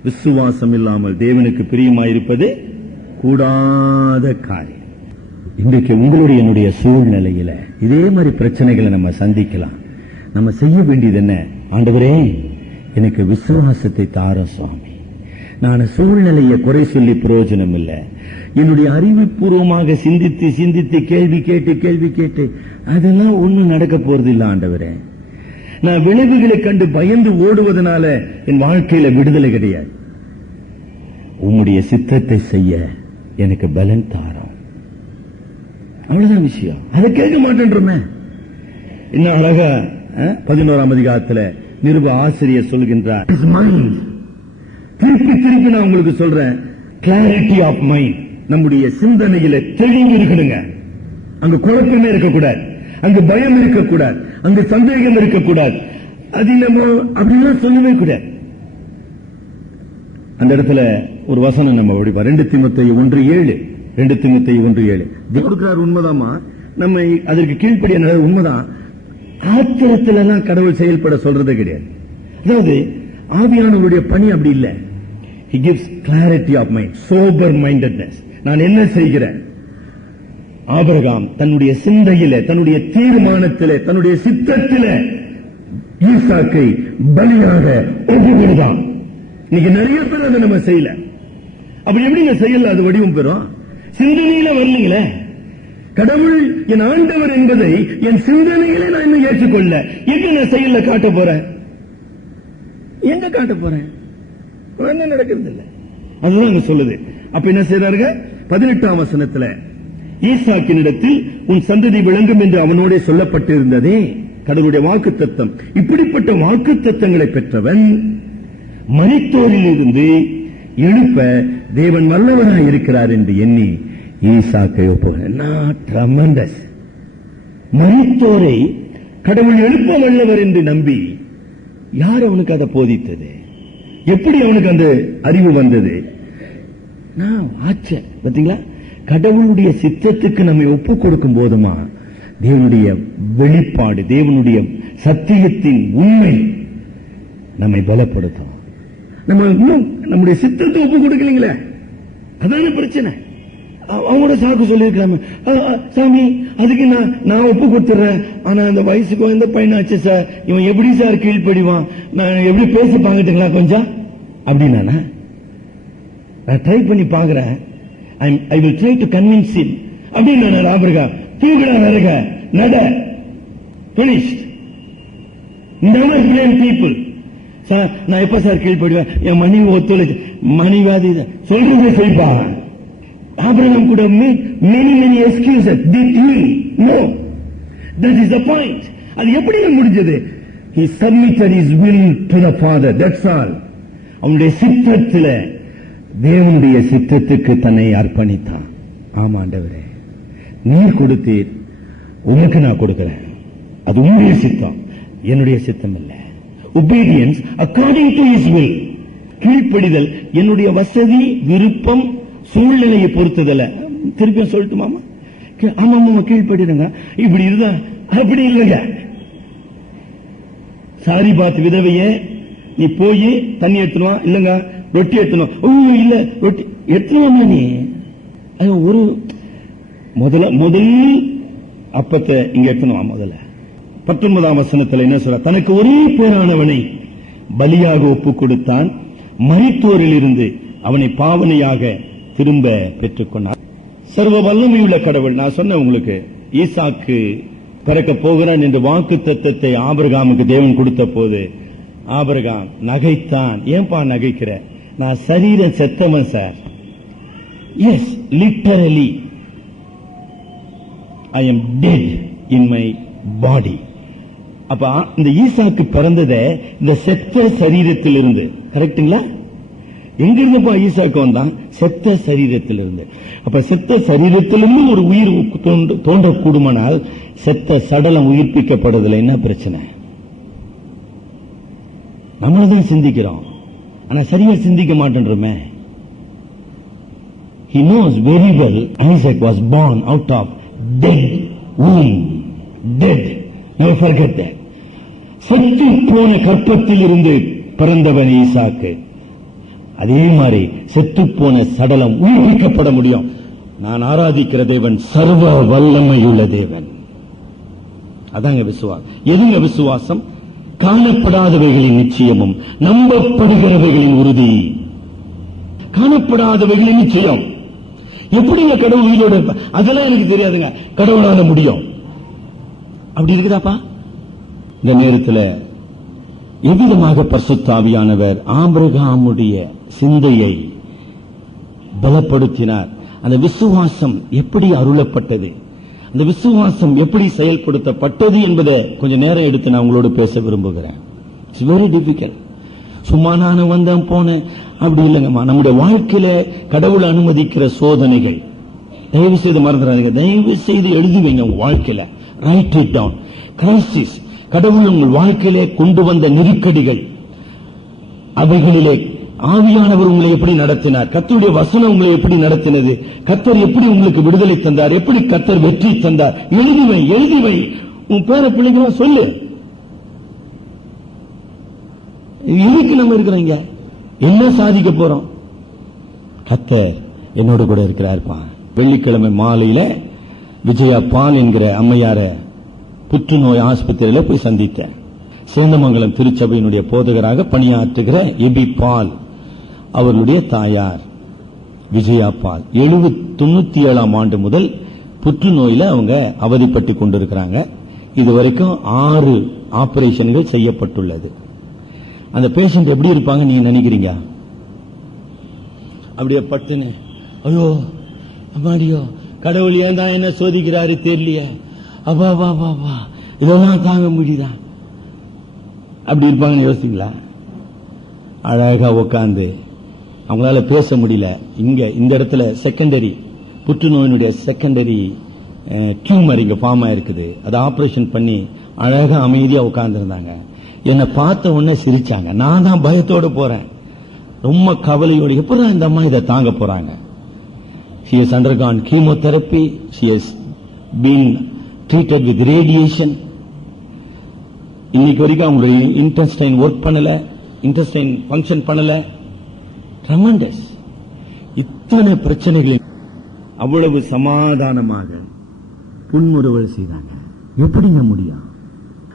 விசுவாசம் இல்லாமல் தேவனுக்கு பிரியமாயிருப்பது கூடாத காரியம். இன்றைக்கு உங்களுடைய என்னுடைய சூழ்நிலையில இதே மாதிரி பிரச்சனைகளை நம்ம சந்திக்கலாம். நம்ம செய்ய வேண்டியது என்ன? ஆண்டவரே, எனக்கு விசுவாசத்தை தார சுவாமி. நான் சூழ்நிலையை குறை சொல்லி பிரயோஜனம் இல்லை. என்னுடைய அறிவுபூர்வமாக சிந்தித்து சிந்தித்து கேள்வி கேட்டு அதெல்லாம் ஒண்ணும் நடக்க போறது இல்லை ஆண்டவரே. நான் விளைவுகளை கண்டு பயந்து ஓடுவதனால என் வாழ்க்கையில விடுதலை கிடையாது. உம்முடைய சித்தத்தை செய்ய எனக்கு பலன் தாரம். அவ்வளவுதான் விஷயம். அதை கேட்க மாட்டேன்றோமே. இன்னும் அழகா 11ஆம் அதிகாரத்துல நிருப ஆசிரியர் சொல்கின்றார், திருப்பி நான் உங்களுக்கு சொல்றேன், கிளாரிட்டி ஆஃப் மைண்ட். நம்முடைய சிந்தனையில தெளிவு இருக்கணுங்க. அங்க குழப்பமே இருக்கக்கூடாது, அங்கு பயம் இருக்கக்கூடாது, அங்கு சந்தேகம் இருக்கக்கூடாது. அது நம்ம அப்படிலாம் சொல்லவே கூடாது. அந்த இடத்துல ஒரு வசனம் நம்ம படிப்பா, 2 தீமோத்தேயு 1:7. 2 தீமோத்தேயு 1:7 கொடுக்கிறார். உண்மைதாமா, நம்ம அதற்கு கீழ்ப்படிய உண்மைதான். ஆத்திரத்துல எல்லாம் கடவுள் செயல்பட சொல்றதே கிடையாது. அதாவது ஆவியானவருடைய பணி அப்படி இல்லை. He gives clarity of mind, sober mindedness. நான் என்ன செய்கிறேன்? ஆபிரகாம் தன்னுடைய சிந்தையில, தன்னுடைய தீர்மானத்திலே, தன்னுடைய சித்தத்திலே ஈசாக்கை பலியாக ஒப்புக்கொடுத்தான். இன்னைக்கு நிறைய பேர் அதை நம்ம செய்யல. அப்படி எப்படிங்க செய்யல அது வடிவம் பெறும்? சிந்தனையில வரலீங்களே. கடவுள் என் ஆண்டவர் என்பதை என் சிந்தனையிலே நான் இன்னும் ஏற்றுக்கொள்ள, எங்க நான் செயல்ல காட்ட போறேன்? எங்க காட்ட போறேன்? என்ன நடக்கிறது இல்ல. அதுதான் அங்க சொல்லுது. அப்ப என்ன செய்றாருங்க? 18ஆம் வசனத்துல, ஈசாக்கினிடத்தில் உன் சந்ததி விளங்கும் என்று அவனோட சொல்லப்பட்டிருந்ததே கடவுளுடைய வாக்குத்தத்தம். இப்படிப்பட்ட வாக்குத்தத்தங்களை பெற்றவன் மரித்தோரில் இருந்து எழுப்ப தேவன் வல்லவராய் இருக்கிறார் என்று எண்ணி ஈசாக்கை ஒப்புக்கொண்டார். மரித்தோரை கடவுள் எழுப்ப வல்லவர் என்று நம்பி யார் அவனுக்கு அதை போதித்தது? எப்படி அவனுக்கு அந்த அறிவு வந்தது? பாத்தீங்களா? கடவுளுடைய சித்தத்துக்கு நம்மை ஒப்பு கொடுக்கும் போதுமா தேவனுடைய வெளிப்பாடு, தேவனுடைய சத்தியத்தின் உண்மை நம்மை பலப்படுத்தும். நம்ம இன்னும் நம்முடைய சித்தத்தை ஒப்பு கொடுக்கலீங்களே, அதான பிரச்சனை. அவங்களோட சாக்கு சொல்லிருக்காம, சாமி அதுக்கு நான் ஒப்பு கொடுத்துறேன், ஆனா அந்த வயசுக்கு எந்த பையனாச்சு சார், இவன் எப்படி சார் கீழ்ப்படிவான், நான் எப்படி பேசி பாக்கட்டுங்களா கொஞ்சம் அப்படின்னா, நான் ட்ரை பண்ணி பாக்குறேன், I will try to convince him அப்படின்னா, ஆபிரகாம் தூக்கிடா நரக நட finished. Never blame people. Sir நான் எப்ப சார் கீழ்படுவேன்? என் மனைவி ஒத்துழைச்சு, மனைவாதி சொல்றதே செய்ப்பா. Abraham could have made many excuses. Did he? No. That is the point. அது எப்படி முடிஞ்சது? He submitted his will to the Father. That's all. அவனுடைய சித்தத்திலே தேவனுடைய சித்தத்துக்கு தன்னை அர்ப்பணித்தான். ஆமாண்டவரே, நீர் கொடுத்தீர், உனக்கு நான் கொடுக்கிறேன். அது உன்னுடைய சித்தம், என்னுடைய சித்தம் இல்ல. Obedience according to his will. கீழ்ப்படிதல் என்னுடைய வசதி, விருப்பம், சூழ்நிலையை பொறுத்ததல்ல. திருப்பி சொல்லட்டுமாமா? ஆமா கீழ்படிடுங்க. இப்படி இருந்தா அப்படி இல்லைங்க. சாரி பாத் விதவைய நீ போய் தண்ணி எடுத்துனுவா, இல்லங்க ரொட்டி எடுத்துனுவா. இல்ல ரொட்டி எடுத்துனுவா நீ. ஒரு முதல் அப்பத்தை இங்க எடுத்துனுவா. முதல்ல 19ஆம் வசனத்துல என்ன சொல்ற? தனக்கு ஒரே பேரானவனை பலியாக ஒப்பு கொடுத்தான், மரித்தோரில் இருந்து அவனை பாவனையாக திரும்ப பெற்றுக்கொண்டார். சர்வ வல்லமையுள்ள கடவுள், நான் சொன்ன உங்களுக்கு, ஈசாக்கு பிறக்க போகிறான் என்று வாக்கு தத்தத்தை ஆபிரகாமுக்கு தேவன் கொடுத்த போது ஆபிரகாம் நகைத்தான். ஏன்பா நகைக்கிற? நான் சரீரம் செத்தவன் sir, Yes, literally, I am dead in my body. அப்ப இந்த ஈசாக்கு பிறந்ததே இந்த செத்த சரீரத்தில் இருந்து. கரெக்டுங்களா? எங்கிருந்தப்பா ஈசாக்கு வந்தான்? செத்த சரீரத்தில் இருந்து. அப்ப செத்த சரீரத்திலிருந்து ஒரு உயிர் தோன்றக்கூடுமானால் செத்த சடலம் உயிர்ப்பிக்கப்படுறதுல என்ன பிரச்சனை? நம்மளதான் சிந்திக்கிறோம், ஆனா சரியா சிந்திக்க மாட்டேன்றோமே. He knows very well Isaac was born out of dead womb. Dead. Never forget that. செத்து போன கற்பத்தில் இருந்து பிறந்தவன் ஈசாக்கு. அதே மாதிரி செத்து போன சடலம் உயிர்ப்பிக்கப்பட முடியும். நான் ஆராதிக்கிற தேவன் சர்வ வல்லமையுள்ள தேவன். அதாங்க விசுவாசம். எதுங்க விசுவாசம்? காணப்படாதவைகளின் நிச்சயமும் நம்பப்படுகிறவைகளின் உறுதி. காணப்படாதவைகளின் நிச்சயம். எப்படிங்க கடவுள் உயிரோட இருப்ப? அதெல்லாம் எனக்கு தெரியாதுங்க, கடவுளால முடியும். அப்படி இருக்குதாப்பா? இந்த நேரத்தில் எவ்விதமாக பரிசுத்த ஆவியானவர் ஆபிரகாமுடைய சிந்தையை பலப்படுத்தினார்? அந்த விசுவாசம் எப்படி அருளப்பட்டது, அந்த விசுவாசம் எப்படி செயல்படுத்தப்பட்டது என்பதை கொஞ்ச நேரம் எடுத்து நான் உங்களோடு பேச விரும்புகிறேன். It's very difficult. சும்மா நான் வந்தேன் போனேன் அப்படி இல்லைங்கம்மா. நம்முடைய வாழ்க்கையில கடவுள் அனுமதிக்கிற சோதனைகள் தயவு செய்து மறந்துடாதீங்க. தயவு செய்து எழுதி வைங்க உங்க வாழ்க்கையில. Right it down. கிரைசிஸ், கடவுள் உங்கள் வாழ்க்கையிலே கொண்டு வந்த நெருக்கடிகள், அவைகளிலே ஆவியானவர் உங்களை எப்படி நடத்தினார், கர்த்தருடைய வசனம் உங்களை எப்படி நடத்தினது, கர்த்தர் எப்படி உங்களுக்கு விடுதலை தந்தார், எப்படி கர்த்தர் வெற்றி தந்தார். எழுதிவை, எழுதிவை. உன் பேர பிள்ளைங்களா சொல்லு. எதுக்கு நம்ம இருக்கிறோங்க? என்ன சாதிக்க போறோம்? கர்த்தர் என்னோட கூட இருக்கிறார்ப்பா. வெள்ளிக்கிழமை மாலையில விஜயா பால் என்கிற அம்மையார புற்றுநோய் ஆஸ்பத்திரியில போய் சந்தித்தேன். சேந்தமங்கலம் திருச்சபையினுடைய போதகராக பணியாற்றுகிற எபி பால் அவர்களுடைய தாயார் விஜயா பால் 97ஆம் ஆண்டு முதல் புற்றுநோயில அவங்க அவதிப்பட்டு கொண்டிருக்கிறாங்க. இதுவரைக்கும் 6 ஆபரேஷன்கள் செய்யப்பட்டுள்ளது. அந்த பேஷண்ட் எப்படி இருப்பாங்க நீங்க நினைக்கிறீங்க? அப்படியே பட்டுன்னு, ஐயோ அம்மாடியோ கடவுள் ஏன் தான் என்ன சோதிக்கிறாரு தெரியலையா, அப்பா வா வா வா இதெல்லாம் தாங்க முடியுதா, அப்படி இருப்பாங்கன்னு யோசிங்களா? அழகா உட்காந்து அவங்களால பேச முடியல. இங்க இந்த இடத்துல செகண்டரி புற்றுநோயினுடைய செகண்டரி டியூமர் இங்க ஃபார்ம் ஆயிருக்குது. அதை ஆபரேஷன் பண்ணி அழகா அமைதியா உட்கார்ந்து இருந்தாங்க. என்னை பார்த்த உடனே சிரிச்சாங்க. நான் தான் பயத்தோட போறேன், ரொம்ப கவலையோடு. எப்படி இந்த அம்மா இதை தாங்க போறாங்க? She has undergone chemotherapy. She has been treated with radiation. இன்னைக்கு வரைக்கும் அவங்களுடைய இன்டெஸ்டைன் ஒர்க் பண்ணல, இன்டெஸ்டைன் ஃபங்க்ஷன் பண்ணல. ட்ரெமெண்டஸ். இத்தனை பிரச்சனைகள் அவ்வளவு சமாதானமாக புன்முறுவல் செய்தாங்க. எப்படிங்க முடியும்?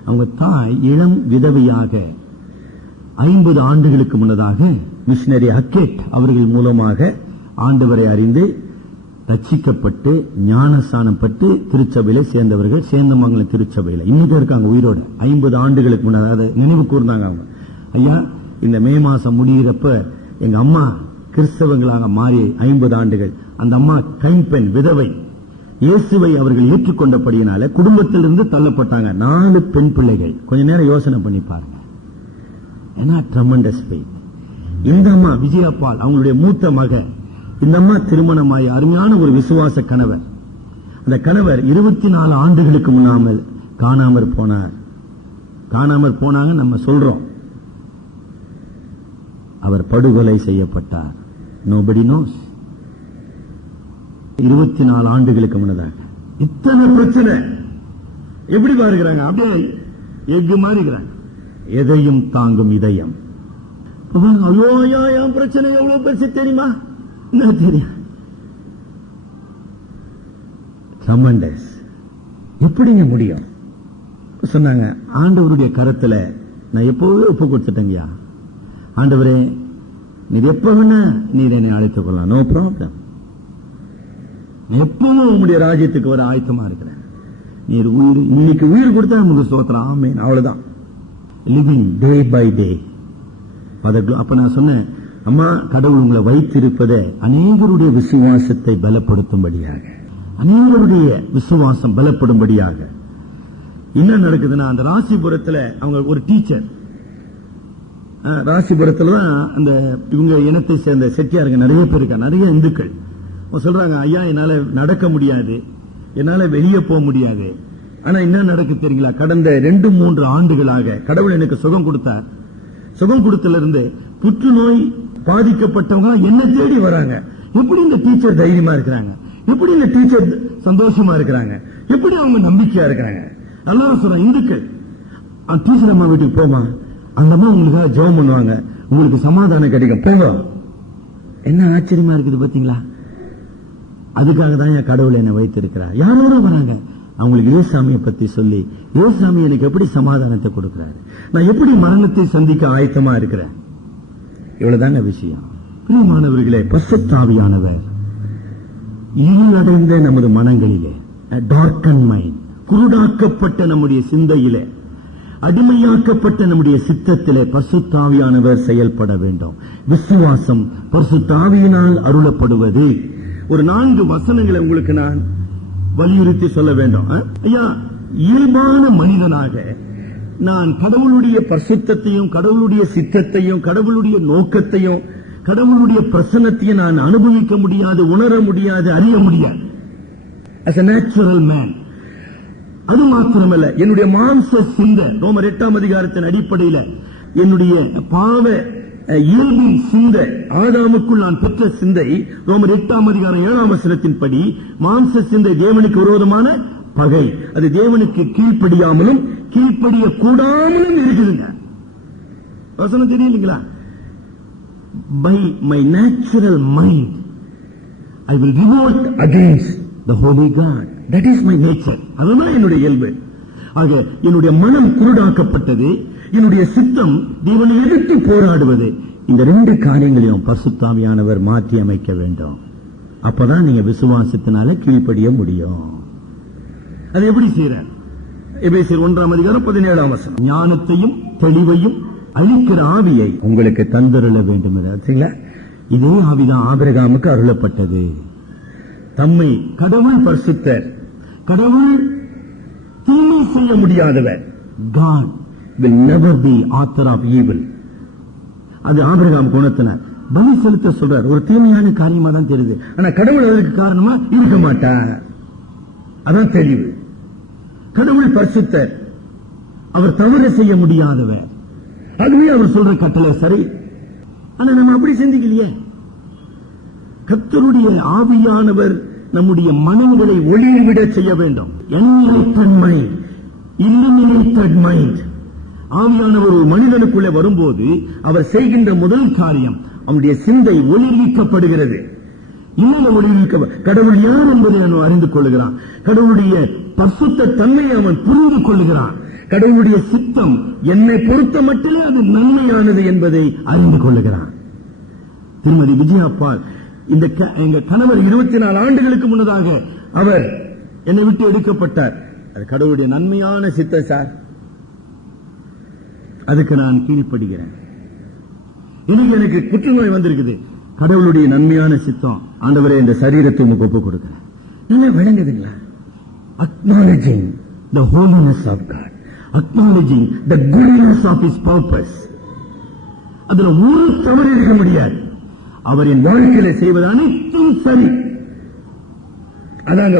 அவங்க தாய் இளம் விதவையாக 50 ஆண்டுகளுக்கு முன்னதாக மிஷனரி ஹக்கெட் அவர்கள் மூலமாக ஆண்டவரை அறிந்து ரட்சிக்கப்பட்டு ஞானஸ்தானம் பெற்று திருச்சபையில சேர்ந்தவர்கள். சேந்தமங்கலம் திருச்சபையில இன்னைக்கு இருக்காங்க உயிரோடு. 50 ஆண்டுகளுக்கு முன்னாடி நினைவு கூர்ந்தாங்க அவங்க. ஐயா, இந்த மே மாசம் முடிகிறப்ப எங்க அம்மா கிறிஸ்தவங்களாக மாறி 50 ஆண்டுகள். அந்த அம்மா கைம்பெண் விதவை. இயேசுவை அவர்கள் ஏற்றுக்கொண்டபடியினால குடும்பத்திலிருந்து தள்ளப்பட்டாங்க. 4 பெண் பிள்ளைகள். கொஞ்ச நேரம் யோசனை பண்ணி பாருங்க. ஏன்னா ட்ரெமெண்டஸ் ஃபெய்த். இந்த அம்மா விஜயா பால் அவங்களுடைய மூத்த மக. இந்த அம்மா திருமணமாய் அருமையான ஒரு விசுவாச கணவர். அந்த கணவர் 24 ஆண்டுகளுக்கு முன்னாமல் காணாமற் போனார். காணாமற் போனாங்க நம்ம சொல்றோம். அவர் படுகொலை செய்யப்பட்டார். Nobody nose. 24 ஆண்டுகளுக்கு முன்னதாக இத்தனை பிரச்சனை. எப்படி பாருக்கிறாங்க? அப்படியே எஃகு மாதிரி இருக்கிறாங்க. எதையும் தாங்கும் இதயம். ஐயோ என் பிரச்சனை எவ்வளவு பெருசு தெரியுமா? என்ன தெரியும்? ட்ரெமெண்டஸ். எப்படிங்க முடியும்? சொன்னாங்க, ஆண்டவருடைய கரத்துல நான் எப்பவே ஒப்பு கொடுத்துட்டேங்கய்யா. ஆண்டவரே, நீர் எப்ப வேணா நீர் என்னை அழைத்துக் கொள்ளலாம், நோ ப்ராப்ளம். எப்பவும் உங்களுடைய ராஜ்யத்துக்கு வர ஆயத்தமா இருக்கிறேன். நீர் உயிர் இன்னைக்கு உயிர் கொடுத்தா நமக்கு ஸ்தோத்திரம். ஆமென். அவ்வளவுதான். Living day by day. அப்ப நான் சொன்னேன், அம்மா, கடவுள் உங்களை வைத்திருப்பதை அநேகருடைய விசுவாசத்தை பலப்படுத்தும்படியாக, அநேகருடைய விசுவாசம் பலப்படும்படியாக. என்ன நடக்குதுன்னா, அந்த ராசிபுரத்துல அவங்க ஒரு டீச்சர், ராசிபுரத்துல தான் அந்த இவங்க இனத்தை சேர்ந்த செட்டியாருங்க நிறைய பேர் இருக்கா, நிறைய இந்துக்கள். சொல்றாங்க, ஐயா என்னால நடக்க முடியாது, என்னால வெளியே போக முடியாது. ஆனா என்ன நடக்கு தெரியுங்களா, கடந்த 2-3 ஆண்டுகளாக கடவுள் எனக்கு சுகம் கொடுத்தார். சுகம் கொடுத்தல இருந்து புற்றுநோய் பாதிக்கப்பட்டவங்க என்ன தேடி வராங்க. எப்படி இந்த டீச்சர் தைரியமா இருக்கிறாங்க, எப்படி இந்த டீச்சர் சந்தோஷமா இருக்கிறாங்க, எப்படி அவங்க நம்பிக்கையா இருக்கிறாங்க. நல்லா சொல்றாங்க, இந்துக்கள் டீச்சர் அம்மா வீட்டுக்கு போமா, அந்த அம்மா உங்களுக்காக ஜெபம் பண்ணுவாங்க, உங்களுக்கு சமாதானம் கிடைக்கும், போங்க. என்ன ஆச்சரியமா இருக்குது பாத்தீங்களா. அதுக்காக தான் என் கடவுள் என்னை வைத்திருக்கிறார். யாரோட வராங்க, அவங்களுக்கு இயேசுசாமியை பத்தி சொல்லி, இயேசுசாமி எனக்கு எப்படி சமாதானத்தை கொடுக்கிறாரு, நான் எப்படி மரணத்தை சந்திக்க ஆயத்தமா இருக்கிறேன். இவ்வளவுதாங்க விஷயம். பிரியமானவர்களே, பரிசுத்த ஆவியானவர் இருளடைந்த நமது மனங்களிலே, டார்க்கன் மைண்ட், குருடாக்கப்பட்ட நம்முடைய சிந்தையிலே, அடிமையாக்கப்பட்ட நம்முடைய சித்தத்திலே பரிசுத்த ஆவியானவர் செயல்பட வேண்டும். விசுவாசம் பரிசுத்த ஆவியினால் அருளப்படுவது. ஒரு 4 வசனங்களை உங்களுக்கு நான் வலியுறுத்தி சொல்ல வேண்டும். ஐயா, இயல்பான மனிதனாக நான் கடவுளுடைய பரிசுத்தத்தையும், கடவுளுடைய சித்தத்தையும், கடவுளுடைய நோக்கத்தையும், கடவுளுடைய பிரசன்னத்தையும் நான் அனுபவிக்க முடியாது, உணர முடியாது, அறிய முடியாது. as a natural man. அது மாத்திரமல்ல, என்னுடைய மாம்ச சிந்தை, ரோமர் 8ஆம் அதிகாரத்தின் அடிப்படையில் என்னுடைய பாவ இயல்பின் சிந்தை, ஆதாமுக்குள் நான் பெற்ற சிந்தை, ரோமர் 8ஆம் அதிகாரம் 7ஆம் வசனத்தின்படி மாம்ச சிந்தை தேவனுக்கு விரோதமான பகை. அது தேவனுக்கு கீழ்ப்படியாமலும் கீழ்ப்படிய கூடாமலும் இருக்குதுங்க. வசனம் தெரியலீங்களா? By my natural mind I will revolt against the holy God. That is my nature. அதுதான் என்னுடைய இயல்பு. ஆக என்னுடைய மனம் குருடாக்கப்பட்டது, என்னுடைய சித்தம் தேவனை எதிர்த்து போராடுவது. இந்த 2 காரியங்களையும் பரிசுத்த ஆவியானவர் மாற்றி அமைக்க வேண்டும். அப்பதான் நீங்க விசுவாசத்தினால கீழ்ப்படிய முடியும். அது எப்படி செய்யறார்? எபேசியர் 1ஆம் அதிகாரம் 17ஆம் வசனம், ஞானத்தையும் தெளிவையும் அளிக்கிற ஆவியை உங்களுக்கு தந்தருள வேண்டும். இதே ஆவிதான் ஆபிரகாமுக்கு அருளப்பட்டது. தம்மை கடவுள் பரிசுத்தர், கடவுள் தீமை செய்ய முடியாதவர். God will never be author of evil. அது ஆபிரகாம் குணத்துல பலி செலுத்த சொல்றார். ஒரு தீமையான காரியமா தான் தெரியுது, ஆனா கடவுள் அதற்கு காரணமா இருக்க மாட்டார். அதான் தெளிவு. கடவுள் பரிசுத்தர், அவர் தவறு செய்ய முடியாதவர். அதுவே அவர் சொல்ற கட்டளை சரி. ஆனா நம்ம அப்படி சிந்திக்கலையே. கர்த்தருடைய ஆவியானவர் நம்முடைய மனங்களை ஒளிவிட செய்ய வேண்டும். Enlightened mind, illuminated mind. ஆவியானவர் ஒரு மனிதனுக்குள்ளே வரும்போது அவர் செய்கின்ற முதல் காரியம், அவனுடைய சிந்தை ஒளிர்விக்கப்படுகிறது. இன்னும் ஒளிர்விக்க, கடவுள் யார் என்பதை அவன் அறிந்து கொள்ளுகிறான். கடவுளுடைய பரிசுத்த தன்மையை அவன் புரிந்து கொள்ளுகிறான். கடவுளுடைய சித்தம் என்னை பொறுத்த மட்டிலே அது நன்மையானது என்பதை அறிந்து கொள்ளுகிறான். திருமதி விஜயாப்பால், இந்த எங்க கணவர் 24 ஆண்டுகளுக்கு முன்னதாக அவர் என்னை விட்டு எடுக்கப்பட்டார். அது கடவுளுடைய நன்மையான சித்தம் சார், அதுக்கு நான் கீழ்ப்படுகிறேன். எனக்கு புற்றுநோய் வந்திருக்குது, கடவுளுடைய நன்மையான சித்தம். ஆண்டவரே, இந்த சரீரத்தை உங்களுக்கு ஒப்புக் கொடுக்கிறேன். நல்லா விளங்குதுங்களா? acknowledging the holiness of God, acknowledging the goodness of His purpose. அதுல ஒரு தவறு இருக்க முடியாது. அவரின் வாழ்க்கையில செய்வது அனைத்தும் சரி. அதாங்க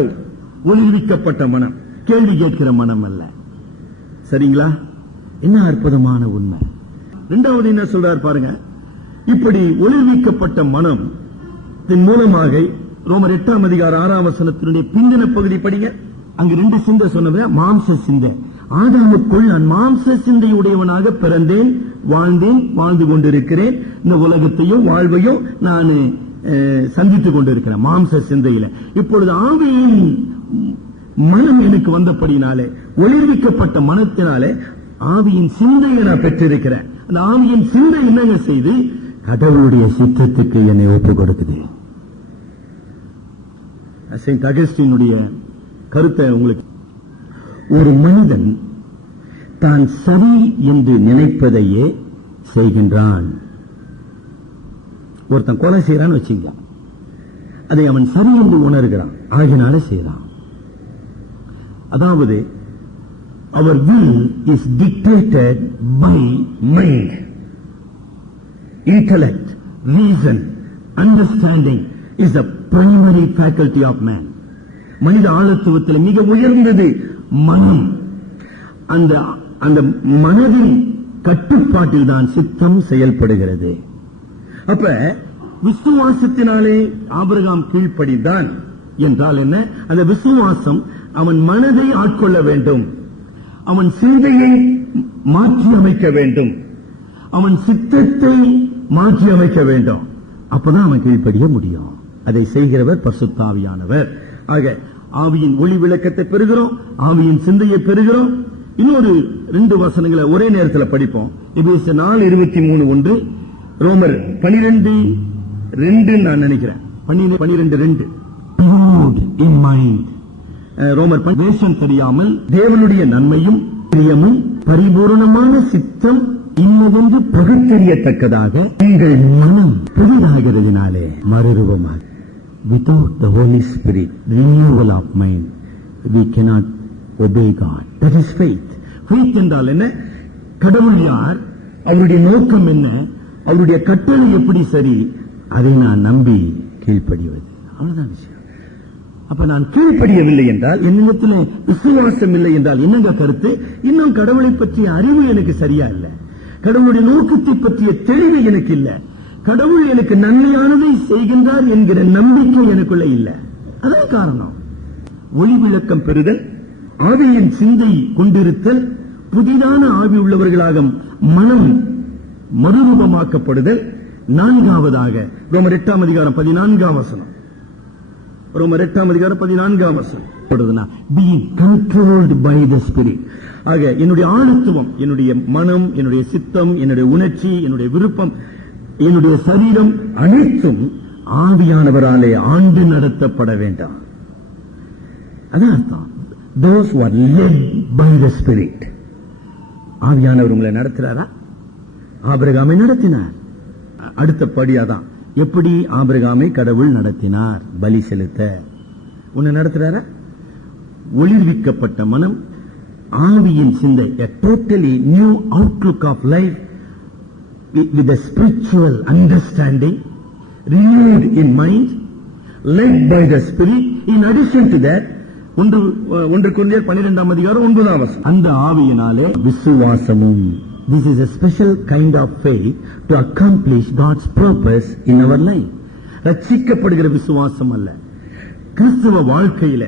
ஒளிர்விக்கப்பட்ட மனம், கேள்வி கேட்கிற மனம் அல்ல. சரிங்களா? என்ன அற்புதமான உண்மை. 2வது என்ன சொல்றார் பாருங்க. இப்படி ஒளிர்விக்கப்பட்ட மனம் மூலமாக ரோமர் 8ஆம் அதிகாரம் 6ஆம் வசனத்தினுடைய பிந்தின பகுதி படிங்க. அங்க 2 சிந்தை சொன்னது. மாம்ச சிந்தை, ஆதாமுக்குள் நான் மாம்ச சிந்தையுடையவனாக பிறந்தேன், வாழ்ந்தேன், வாழ்ந்து கொண்டிருக்கிறேன். இந்த உலகத்தையும் வாழ்வையும் நான் சந்தித்துக் கொண்டிருக்கிறேன் மாம்ச சிந்தையில. இப்பொழுது ஆவியின் மனம் எனக்கு வந்தபடினாலே, ஒளிர்விக்கப்பட்ட மனத்தினாலே ஆவியின் சிந்தையை நான் பெற்றிருக்கிறேன். அந்த ஆவியின் சிந்தை என்னங்க செய்து கடவுளுடைய சித்தத்துக்கு என்னை ஒப்புக் கொடுக்குது. செயின்ட் அகஸ்டினுடைய கருத்தை உங்களுக்கு, ஒரு மனிதன் தான் சரி என்று நினைப்பதையே செய்கின்றான். ஒருத்தன் கொலை செய்யறான்னு வச்சுக்கலாம், அதை அவன் சரி என்று உணர்கிறான், ஆகினால செய்யறான். அதாவது our will is dictated by mind. Intellect, reason, understanding is the primary faculty of man. மனித ஆழத்துவத்தில் மிக உயர்ந்தது மனம். அந்த மனதின் கட்டுப்பாட்டில் தான் சித்தம் செயல்படுகிறது. அப்ப விசுவாசத்தினாலே ஆபிரகாம் கீழ்ப்படிந்தான் என்றால் என்ன? அந்த விசுவாசம் அவன் மனதை ஆட்கொள்ள வேண்டும், அவன் சிந்தையை மாற்றி அமைக்க வேண்டும், அவன் சித்தத்தை மாற்றி அமைக்க வேண்டும். அப்பதான் அவன் கீழ்ப்படிய முடியும். அதை செய்கிறவர் பரிசுத்த ஆவியானவர். ஆக ஆவியின் ஒளி விளக்கத்தை பெறுகிறோம், ஆவியின் சிந்தையை பெறுகிறோம். இன்னொரு 2 வசனங்களை ஒரே நேரத்தில் படிப்போம். எபேசியர் 4:23, ரோமர் 12:2 நான் நினைக்கிறேன், 12:2. in mind. ரோமர் வேஷம் தெரியாமல் தேவனுடைய நன்மையும் பிரியமும் பரிபூரணமான சித்தம் இன்னதென்று பகுத்தறியத்தக்கதாக எங்கள் மனம் புதிதாகிறதினாலே மறுரூபமாக. Without the Holy Spirit, renewal of mind, we cannot obey God. That is faith. Faith என்றால் என்ன? கடவுள் யார், அவருடைய நோக்கம் என்ன, அவருடைய கட்டளை எப்படி சரி, அதை நான் நம்பி கீழ்ப்படிவது. அவ்வளவுதான் விஷயம். அப்ப நான் கீழ்ப்படியவில்லை என்றால், என்னிடத்தில் விசுவாசம் இல்லை என்றால் என்னங்க கருத்து? இன்னும் கடவுளை பற்றிய அறிவு எனக்கு சரியா இல்ல, கடவுளுடைய நோக்கத்தை பற்றிய தெளிவு எனக்கு இல்ல, கடவுள் எனக்கு நன்மையானதை செய்கின்றார் என்கிற நம்பிக்கை எனக்குள்ள இல்ல. அதான் காரணம். ஒளி விளக்கம் பெறுதல், ஆவியின் சிந்தை கொண்டிருத்தல், புதிதான ஆவி உள்ளவர்களாக மனம் மறுரூபமாக்கப்படுதல். 4வதாக ரோமர் 8:14. ரோமர் 8:14 being controlled by the Spirit. ஆக என்னுடைய ஆழத்துவம், என்னுடைய மனம், என்னுடைய சித்தம், என்னுடைய உணர்ச்சி, என்னுடைய விருப்பம், என்னுடைய சரீரம் அனைத்தும் ஆவியானவராலே ஆண்டு நடத்தப்பட வேண்டாம். அதான் அர்த்தம். Those who are led by the Spirit. ஆவியானவர் உங்களை நடத்துறாரா? ஆபிரகாமை நடத்தினார். அடுத்த படியாதான். எப்படி ஆபிரகாமை கடவுள் நடத்தினார்? பலி செலுத்த. உன்னை நடத்துறாரா? ஒளிர்விக்கப்பட்ட மனம், ஆவியின் சிந்தை, a totally new outlook of life with a spiritual understanding, renewed in mind, led by the Spirit. In addition to that, 1 Corinthians 12:9, அந்த ஆவியினாலே விசுவாசமும். This is a special kind of faith to accomplish God's purpose in our life. ரட்சிக்கப்படுகிற விசுவாசம் அல்ல. கிறிஸ்துவ வாழ்க்கையில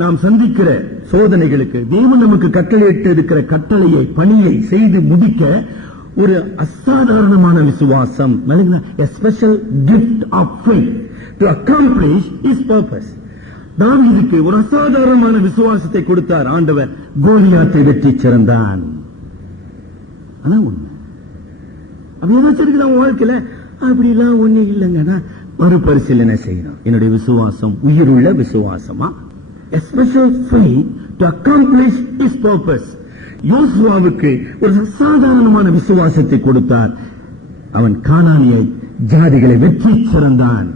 நாம் சந்திக்கிற சோதனைகளுக்கு தேவன் நமக்கு கட்டளையிட்டு இருக்கிற கட்டளையை, பணியை செய்து முடிக்க ஒரு அசாதாரணமான விசுவாசம், a special gift of faith to accomplish his purpose. தாவீதுக்கு ஒரு அசாதாரணமான விசுவாசத்தை கொடுத்தார் ஆண்டவர். கோலியாத்தை வெற்றி சிறந்தான். அதான் உண்மை. அப்படி ஏதாச்சும் இருக்குதா வாழ்க்கையில? அப்படிலாம் ஒண்ணு இல்லைங்கன்னா மறுபரிசீலனை செய்யணும். என்னுடைய விசுவாசம் உயிருள்ள விசுவாசமா? A special faith to accomplish his purpose. யோசுவாவுக்கு ஒரு சாதாரணமான விசுவாசத்தை கொடுத்தார். அவன் கானானிய ஜாதிகளை வெற்றி சிறந்தான்.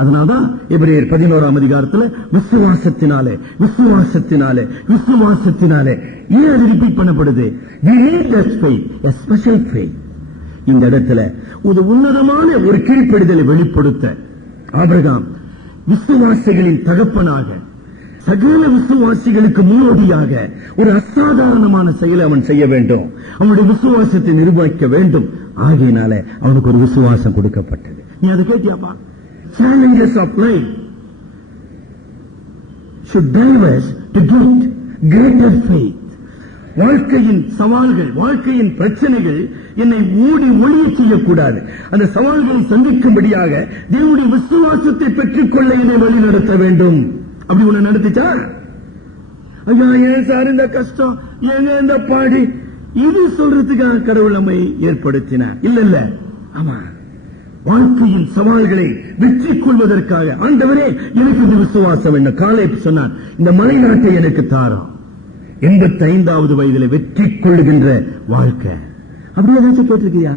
அதனால்தான் எபிரேயர் 11 விசுவாசத்தினாலே விசுவாசத்தினாலே விசுவாசத்தினாலே ஏன் அது ரிப்பீட் பண்ணப்படுது? We need that faith, a special faith. இந்த இடத்துல ஒரு உன்னதமான ஒரு கீழ்ப்படிதலை வெளிப்படுத்த ஆபிரகாம் விசுவாசிகளின் தகப்பனாக, சகல விசுவாசிகளுக்கு முன்னோடியாக ஒரு அசாதாரணமான செயலை அவன் செய்ய வேண்டும். அவனுடைய விசுவாசத்தை நிரூபிக்க வேண்டும். ஆகையினால அவனுக்கு ஒரு விசுவாசம் கொடுக்கப்பட்டது. நீ அதை கேட்டியாப்பா? Challenges of life should drive us to get greater faith. வாழ்க்கையின் சவால்கள், வாழ்க்கையின் பிரச்சனைகள் என்னை மூடி ஒளிய செய்யக்கூடாது. அந்த சவால்களை சந்திக்கும்படியாக தேவனுடைய விசுவாசத்தை பெற்றுக்கொள்ள என்னை வழி நடத்த வேண்டும். அப்படி உன்னை நடத்திச்சா? ஐயா ஏன் சார் இந்த கஷ்டம், ஏங்க இந்த பாடி, இது சொல்றதுக்காக கடவுள் நம்மை ஏற்படுத்தினார் இல்ல. ஆமா, வாழ்க்கையின் சவால்களை வெற்றி கொள்வதற்காக. ஆண்டவரே எனக்கு இந்த விசுவாசம் என்ன? காலேப் சொன்னார், இந்த மலை நாட்டை எனக்கு தாரும். 85வது வயதில் வெற்றி கொள்ளுகின்ற வாழ்க்கை. அப்படி ஏதாச்சும் கேட்டிருக்கியா?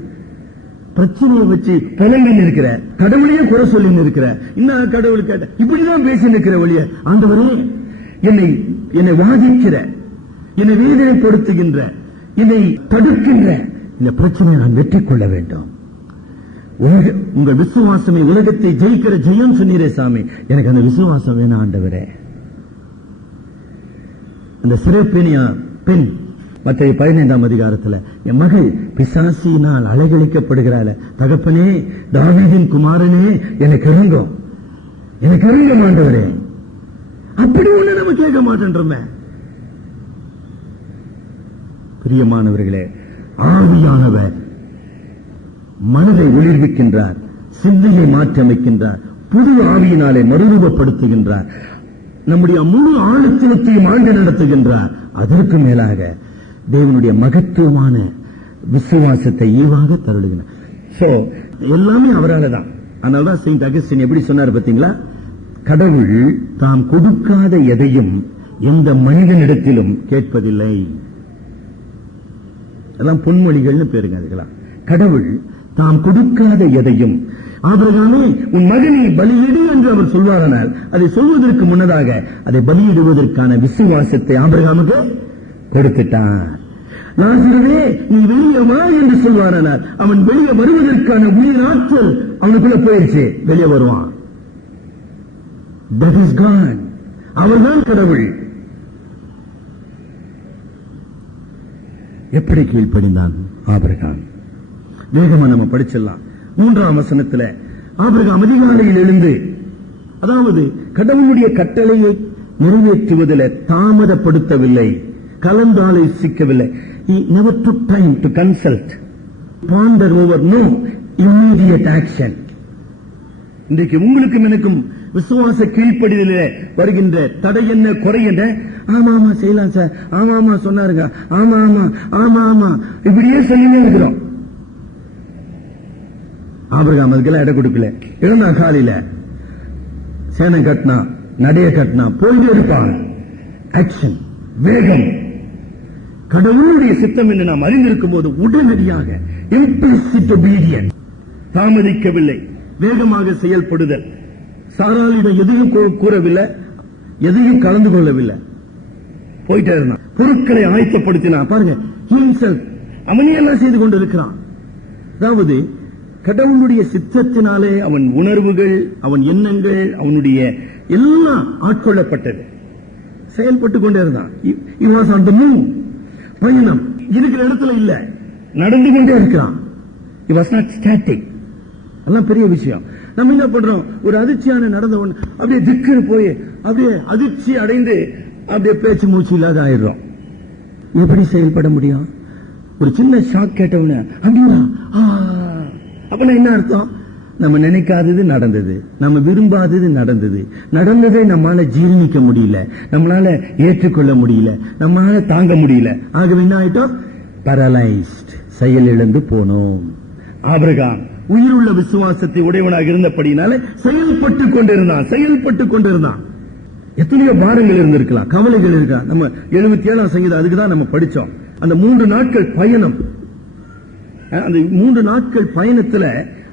பிரச்சனையை வச்சு புலம்பின்னு இருக்கிற, கடவுளையே குறை சொல்லி இருக்கிற, இன்னும் கடவுள் கேட்ட இப்படிதான் பேசி நிற்கிற ஒழிய, ஆண்டவரே என்னை வாதிக்கிற, என்னை வேதனைப்படுத்துகின்ற, என்னை தடுக்கின்ற இந்த பிரச்சனையை நான் வெற்றி கொள்ள வேண்டும். உங்கள் விசுவாசமே உலகத்தை ஜெயிக்கிற ஜெயம் சொன்னீரே சாமி, எனக்கு அந்த விசுவாசம் வேணும் ஆண்டவரே. அந்த சிறப்பெனியா பெண் மத்திய 15ஆம் அதிகாரத்தில் என் மகள் பிசாசினால் அலைகழிக்கப்படுகிறாள், தகப்பனே தாவீதின் குமாரனே எனக்கு இறங்கும், எனக்கு இறங்கும் ஆண்டவரே. அப்படி ஒண்ணு நம்ம கேட்க மாட்டேன்றோமே. பிரியமானவர்களே, ஆவியானவர் மனதை ஒளிர்விக்கின்றார், சிந்தையை மாற்றியமைக்கின்றார், புது ஆவியினாலே மறுரூபப்படுத்துகின்றார், நம்முடைய முழு ஆளுத்தினத்தையும் ஆண்டு நடத்துகின்றார். அதற்கு மேலாக தேவனுடைய மகத்துவமான விசுவாசத்தை ஈவாக தருளுகிறார். சோ எல்லாமே அவரால் தான். அதனால்தான் செயின்ட் அகஸ்டின் எப்படி சொன்னார் பாத்தீங்களா, கடவுள் தாம் கொடுக்காத எதையும் எந்த மனிதனிடத்திலும் கேட்பதில்லை. அதெல்லாம் பொன்மொழிகள்னு பேருங்க. அதுக்கெல்லாம் கடவுள் தாம் கொடுக்காத எதையும், ஆபிரகாமே உன் மகனை பலியிடு என்று அவர் சொல்வாரானால் அதை சொல்வதற்கு முன்னதாக அதை பலியிடுவதற்கான விசுவாசத்தை ஆபிரகாமுக்கு கொடுத்துட்டார். லாசருவே நீ வெளியே வா என்று சொல்வாரானால் அவன் வெளியே வருவதற்கான உயிர் ஆற்றல் அவனுக்குள்ள போயிடுச்சு, வெளியே வருவான். That is God. அவர்தான் கடவுள். எப்படி கீழ்ப்படிந்தான் ஆபிரகாம்? வேகமா நம்ம படிச்சிடலாம். 3ஆம் வசனத்தில் ஆபிரகாம் அதிகாலையில் எழுந்து, அதாவது கடவுளுடைய கட்டளையை நிறைவேற்றுவதில் தாமதப்படுத்தவில்லை, கலந்தாலோசிக்கவில்லை. He never took time to consult, ponder over, no immediate action. இன்றைக்கு உங்களுக்கும் எனக்கும் விசுவாச கீழ்ப்படிதலிலே வருகின்ற தடை என்ன, குறை என்ன? ஆமா செய்யலாம் சார், ஆமா சொன்னாருங்க, ஆமா இப்படியே சொல்லினே இருக்கிறோம். ஆபிரகாம் அதுக்கெல்லாம் இடம் கொடுக்கல. எழுந்தா காலையில சேனம் கட்டினா, நடைய கட்டினா, போயிட்டு இருப்பான். ஆக்ஷன், வேகம். கடவுளுடைய சித்தம் என்று நாம் அறிந்திருக்கும் போது உடனடியாக இம்ப்ளிசிட் ஒபீடியன்ஸ், தாமதிக்கவில்லை, வேகமாக செயல்படுதல். சாராளிடம் எதையும் கூறவில்லை, எதையும் கலந்து கொள்ளவில்லை, போயிட்டே இருந்தான். பொருட்களை ஆயத்தப்படுத்தினான். பாருங்க, அவனே எல்லாம் செய்து கொண்டிருக்கிறான். அதாவது கடவுளுடைய சித்தத்தினாலே அவன் உணர்வுகள், அவன் எண்ணங்கள், அவனுடைய எல்லாம் ஆட்கொள்ளப்பட்டது. செயல்பட்டுக் கொண்டே இருந்தான். He was on the move. பயணம் இருக்கிற இடத்துல இல்ல, நடந்து கொண்டே இருக்கிறான். He was not static. எல்லாம் பெரிய விஷயம். நம்ம என்ன பண்றோம், ஒரு அதிர்ச்சியான நடந்த ஒண்ணு அப்படியே திக்கு போய் அப்படியே அதிர்ச்சி அடைந்து அப்படியே பேச்சு மூச்சு இல்லாத ஆயிடுறோம். எப்படி செயல்பட முடியும்? ஒரு சின்ன ஷாக் கேட்டவன அப்படியா, அப்ப என்ன அர்த்தம்? நம்ம நினைக்காதது நடந்தது, நம்ம விரும்பாதது நடந்தது, நடந்ததை நம்மளால ஜீர்ணிக்க முடியல, நம்மளால ஏற்றுக்கொள்ள முடியல, நம்மளால தாங்க முடியல. ஆகவே என்ன ஆயிட்டோம்? பேரலைஸ்ட், செயல் இழந்து போனோம். ஆபிரகாம் உயிருள்ள விசுவாசத்தை உடையவனாக இருந்தபடினால செயல்பட்டுக் கொண்டிருந்தான். எத்தனையோ பாரங்கள் இருந்திருக்கலாம், கவலைகள் இருக்கலாம். நம்ம 77ஆம் சங்கீதம் அதுக்குதான் நம்ம படிச்சோம். அந்த 3 நாட்கள் பயணம், அந்த 3 நாட்கள் பயணத்துல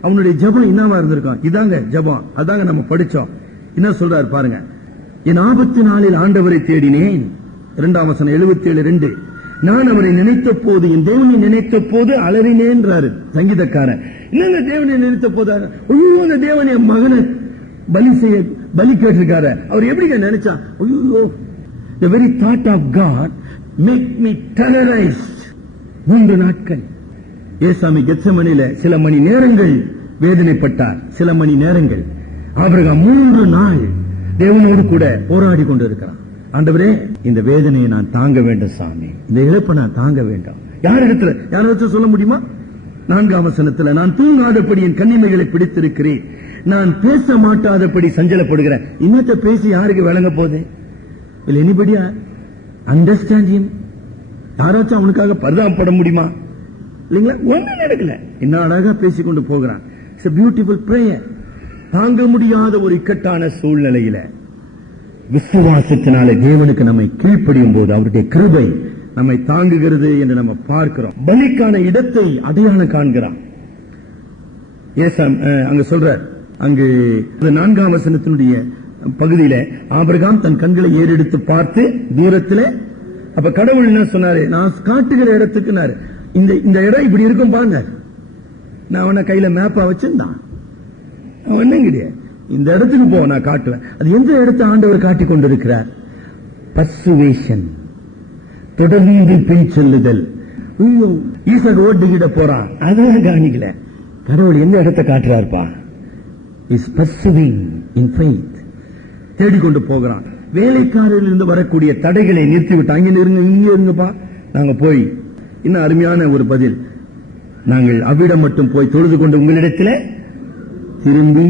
அவனுடைய ஜெபம் என்னவா இருந்திருக்கான்? இதாங்க ஜெபம், அதாங்க நம்ம படிச்சோம். என்ன சொல்றாரு பாருங்க, என் ஆபத்து நாளில் ஆண்டவரை தேடினேன். 2ஆம் வசனம் 77:2. நான் அவரை நினைத்த போது, என் தேவனை நினைத்த போது அலறினேன்றாரு சங்கீதக்காரன். என்னங்க தேவனை நினைத்த போது? ஐயோ, அந்த தேவன் என் மகனை பலி கேட்டிருக்காரு. அவர் எப்படிங்க நினைச்சா? ஐயோ, the very thought of God make me terrorized. 3 நாட்கள் ஏசாமி கெத்செமனில சில மணி நேரங்கள் வேதனைப்பட்டார். சில மணி நேரங்கள். ஆபிரகாம் 3 நாள் தேவனோடு கூட போராடி கொண்டிருக்கிறான். ஆண்டவரே, இந்த வேதனையை நான் தாங்க வேண்டும் சாமி, இந்த இழப்பை நான் தாங்க வேண்டும். யாரிடத்துல சொல்ல முடியுமா? 4ஆம் வசனத்துல, நான் தூங்காதபடி என் கன்னிமைகளை பிடித்திருக்கிறேன், நான் பேச மாட்டாதபடி சஞ்சலப்படுகிறேன். இன்னத்தை பேசி யாருக்கு விளங்க போகுது? இல்ல எனிபடி அண்டர்ஸ்டாண்ட் ஹிம்? யாராச்சும் அவனுக்காக பரிதாபப்பட முடியுமா? இல்லைங்களா? ஒண்ணு நடக்கல. என்ன அழகா பேசிக்கொண்டு போகிறான். It's a beautiful prayer. தாங்க முடியாத ஒரு இக்கட்டான சூழ்நிலையில விசுவாசத்தினாலே தேவனுக்கு நம்மை கீழ்ப்படியும் போது அவருடைய கிருபை நம்மை தாங்குகிறது என்று நம்ம பார்க்கிறோம். பலிக்கான இடத்தை அடையாளம் காண்கிறான். அங்க சொல்றார், அங்கு 4ஆம் வசனத்தினுடைய பகுதியில ஆபிரகாம் தன் கண்களை ஏறெடுத்து பார்த்து தூரத்தில், அப்ப கடவுள் என்ன சொன்னாரு, நான் காட்டுகிற இடத்துக்கு இந்த இடம் இப்படி இருக்கும் பாருங்க. நான் அவன கையில மேப்பா வச்சிருந்தான், அவன் என்ன கிடையாது, இந்த இடத்துக்கு போ நான் காட்டுவேன். அது எந்த இடத்தை ஆண்டவர் காட்டிக் கொண்டிருக்கிறார்? பர்சுவேஷன், தொடர்ந்து பின் செல்லுதல். ஈசாக்கு ஓட்டுக்கிட்ட போறான், அதான் கவனிக்கல. கடவுள் எந்த இடத்தை காட்டுறாருப்பா? இஸ் பர்சுவிங் இன் ஃபெய்த், தேடிக்கொண்டு போகிறான். வேலைக்காரர்கள் இருந்து வரக்கூடிய தடைகளை நிறுத்திவிட்டாங்க. இங்க இருங்கப்பா, நாங்க போய் இன்னும் அருமையான ஒரு பதில், நாங்கள் அவ்விடம் மட்டும் போய் தொழுது கொண்டு உங்களிடத்தில் திரும்பி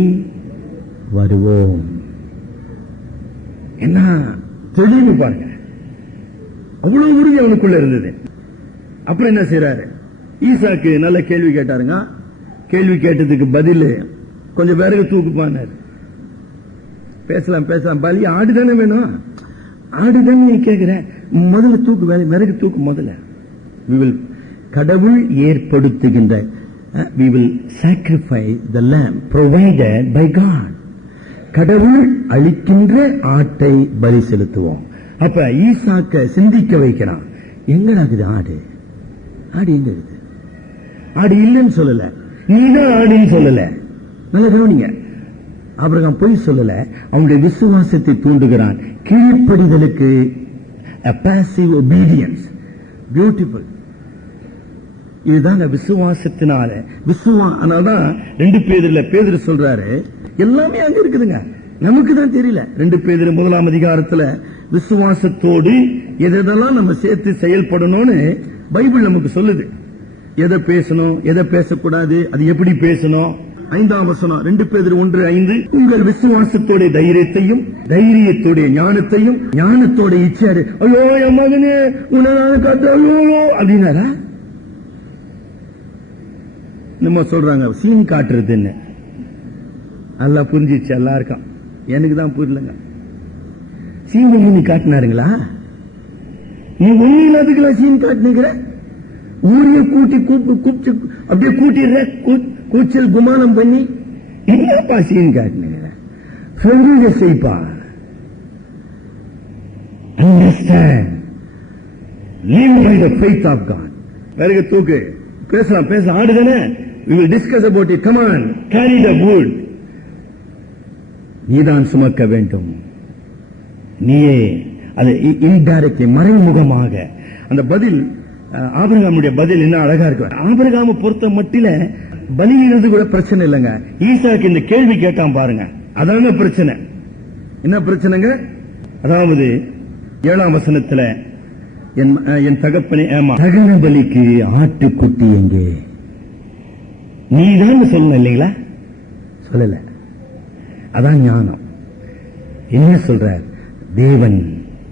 வருவோம். என்ன தெளிவு பாருங்க, அவ்வளவு உறுதி அவனுக்குள்ள இருந்தது. அப்புறம் என்ன செய்யறாரு, ஈசாக்கு நல்ல கேள்வி கேட்டாருங்க. கேள்வி கேட்டதுக்கு பதில் கொஞ்சம் விறகு தூக்குப்பானாரு. பேசலாம் பேசலாம், பலி ஆடுதானே வேணும், ஆடுதானே நீ கேட்கிற, முதல்ல தூக்கு, விறகு தூக்கு முதல்ல. கடவுள் ஏற்படுத்துகின்ற we will sacrifice the lamb provided by God. கடவுள் அளிக்கின்ற ஆட்டை பலி செலுத்துவோம். அப்ப ஈசாக்க சிந்திக்க வைக்கிறான். எங்கடா இருக்குது ஆடு? ஆடு எங்க இருக்குது? ஆடு இல்லைன்னு சொல்லல, நீதான் ஆடுன்னு சொல்லல. நல்ல கவனிங்க, ஆபிரகாம் பொய் சொல்லல, அவனுடைய விசுவாசத்தை தூண்டுகிறான். கீழ்ப்படிதலுக்கு a passive obedience, beautiful. இதுதான் விசுவாசத்தினால. அதனால்தான் 2 பேதுரு சொல்றாரு, எல்லாமே அங்க இருக்குதுங்க, நமக்கு தான் தெரியல. 2 பேதுரு 1ஆம் அதிகாரத்துல விசுவாசத்தோடு எதெல்லாம் நம்ம சேர்த்து செயல்படணும்னு பைபிள் நமக்கு சொல்லுது. எதை பேசணும், எதை பேசக்கூடாது, அது எப்படி பேசணும். 5ஆம் வசனம் 2 பேதுரு 1:5, உங்கள் விசுவாசத்தோட தைரியத்தையும், தைரியத்தோட ஞானத்தையும், ஞானத்தோட இச்சாரு. ஐயோ என் மகனே உனதான கத்த அப்படின்னாரா? நம்ம சொல்றாங்க சீன் காட்டுறதுன்னு. நல்லா புரிஞ்சிச்சு எல்லாருக்கும், எனக்கு தான் புரியலங்க. சீன் நீ காட்டினாருங்களா? நீ ஒண்ணு இல்லாததுக்கெல்லாம் சீன் காட்டினுங்கிற, ஊரைய கூட்டி கூப்பிட்டு அப்படியே கூட்டிடுற, கூச்சல் குமானம் பண்ணி என்னப்பா சீன் காட்டினுங்கிற? சொல்றத செய்ப்பா. Understand, live by the faith of God. பிறகு தூக்கு, பேசலாம் பேச, ஆடுதானே. We will discuss about it. Come on, carry the wood. நீதான் சுமக்க வேண்டும். நீயே அது இன்டைரக்ட்லி, மறைமுகமாக. அந்த பதில், ஆபிரகாமுடைய பதில் என்ன அழகா இருக்கு. ஆபிரகாம பொறுத்த மட்டில பலியிடுறது கூட பிரச்சனை இல்லைங்க. ஈசாக்கு இந்த கேள்வி கேட்டான் பாருங்க, அதாங்க பிரச்சனை. என்ன பிரச்சனைங்க? அதாவது 7ஆம் வசனத்துல, என் தகப்பனே, தகன பலிக்கு ஆட்டுக்குட்டி எங்கே? நீதான் சொல்லணும் இல்லைங்களா? சொல்லல. அதான் ஞானம். என்ன சொல்றார்? தேவன்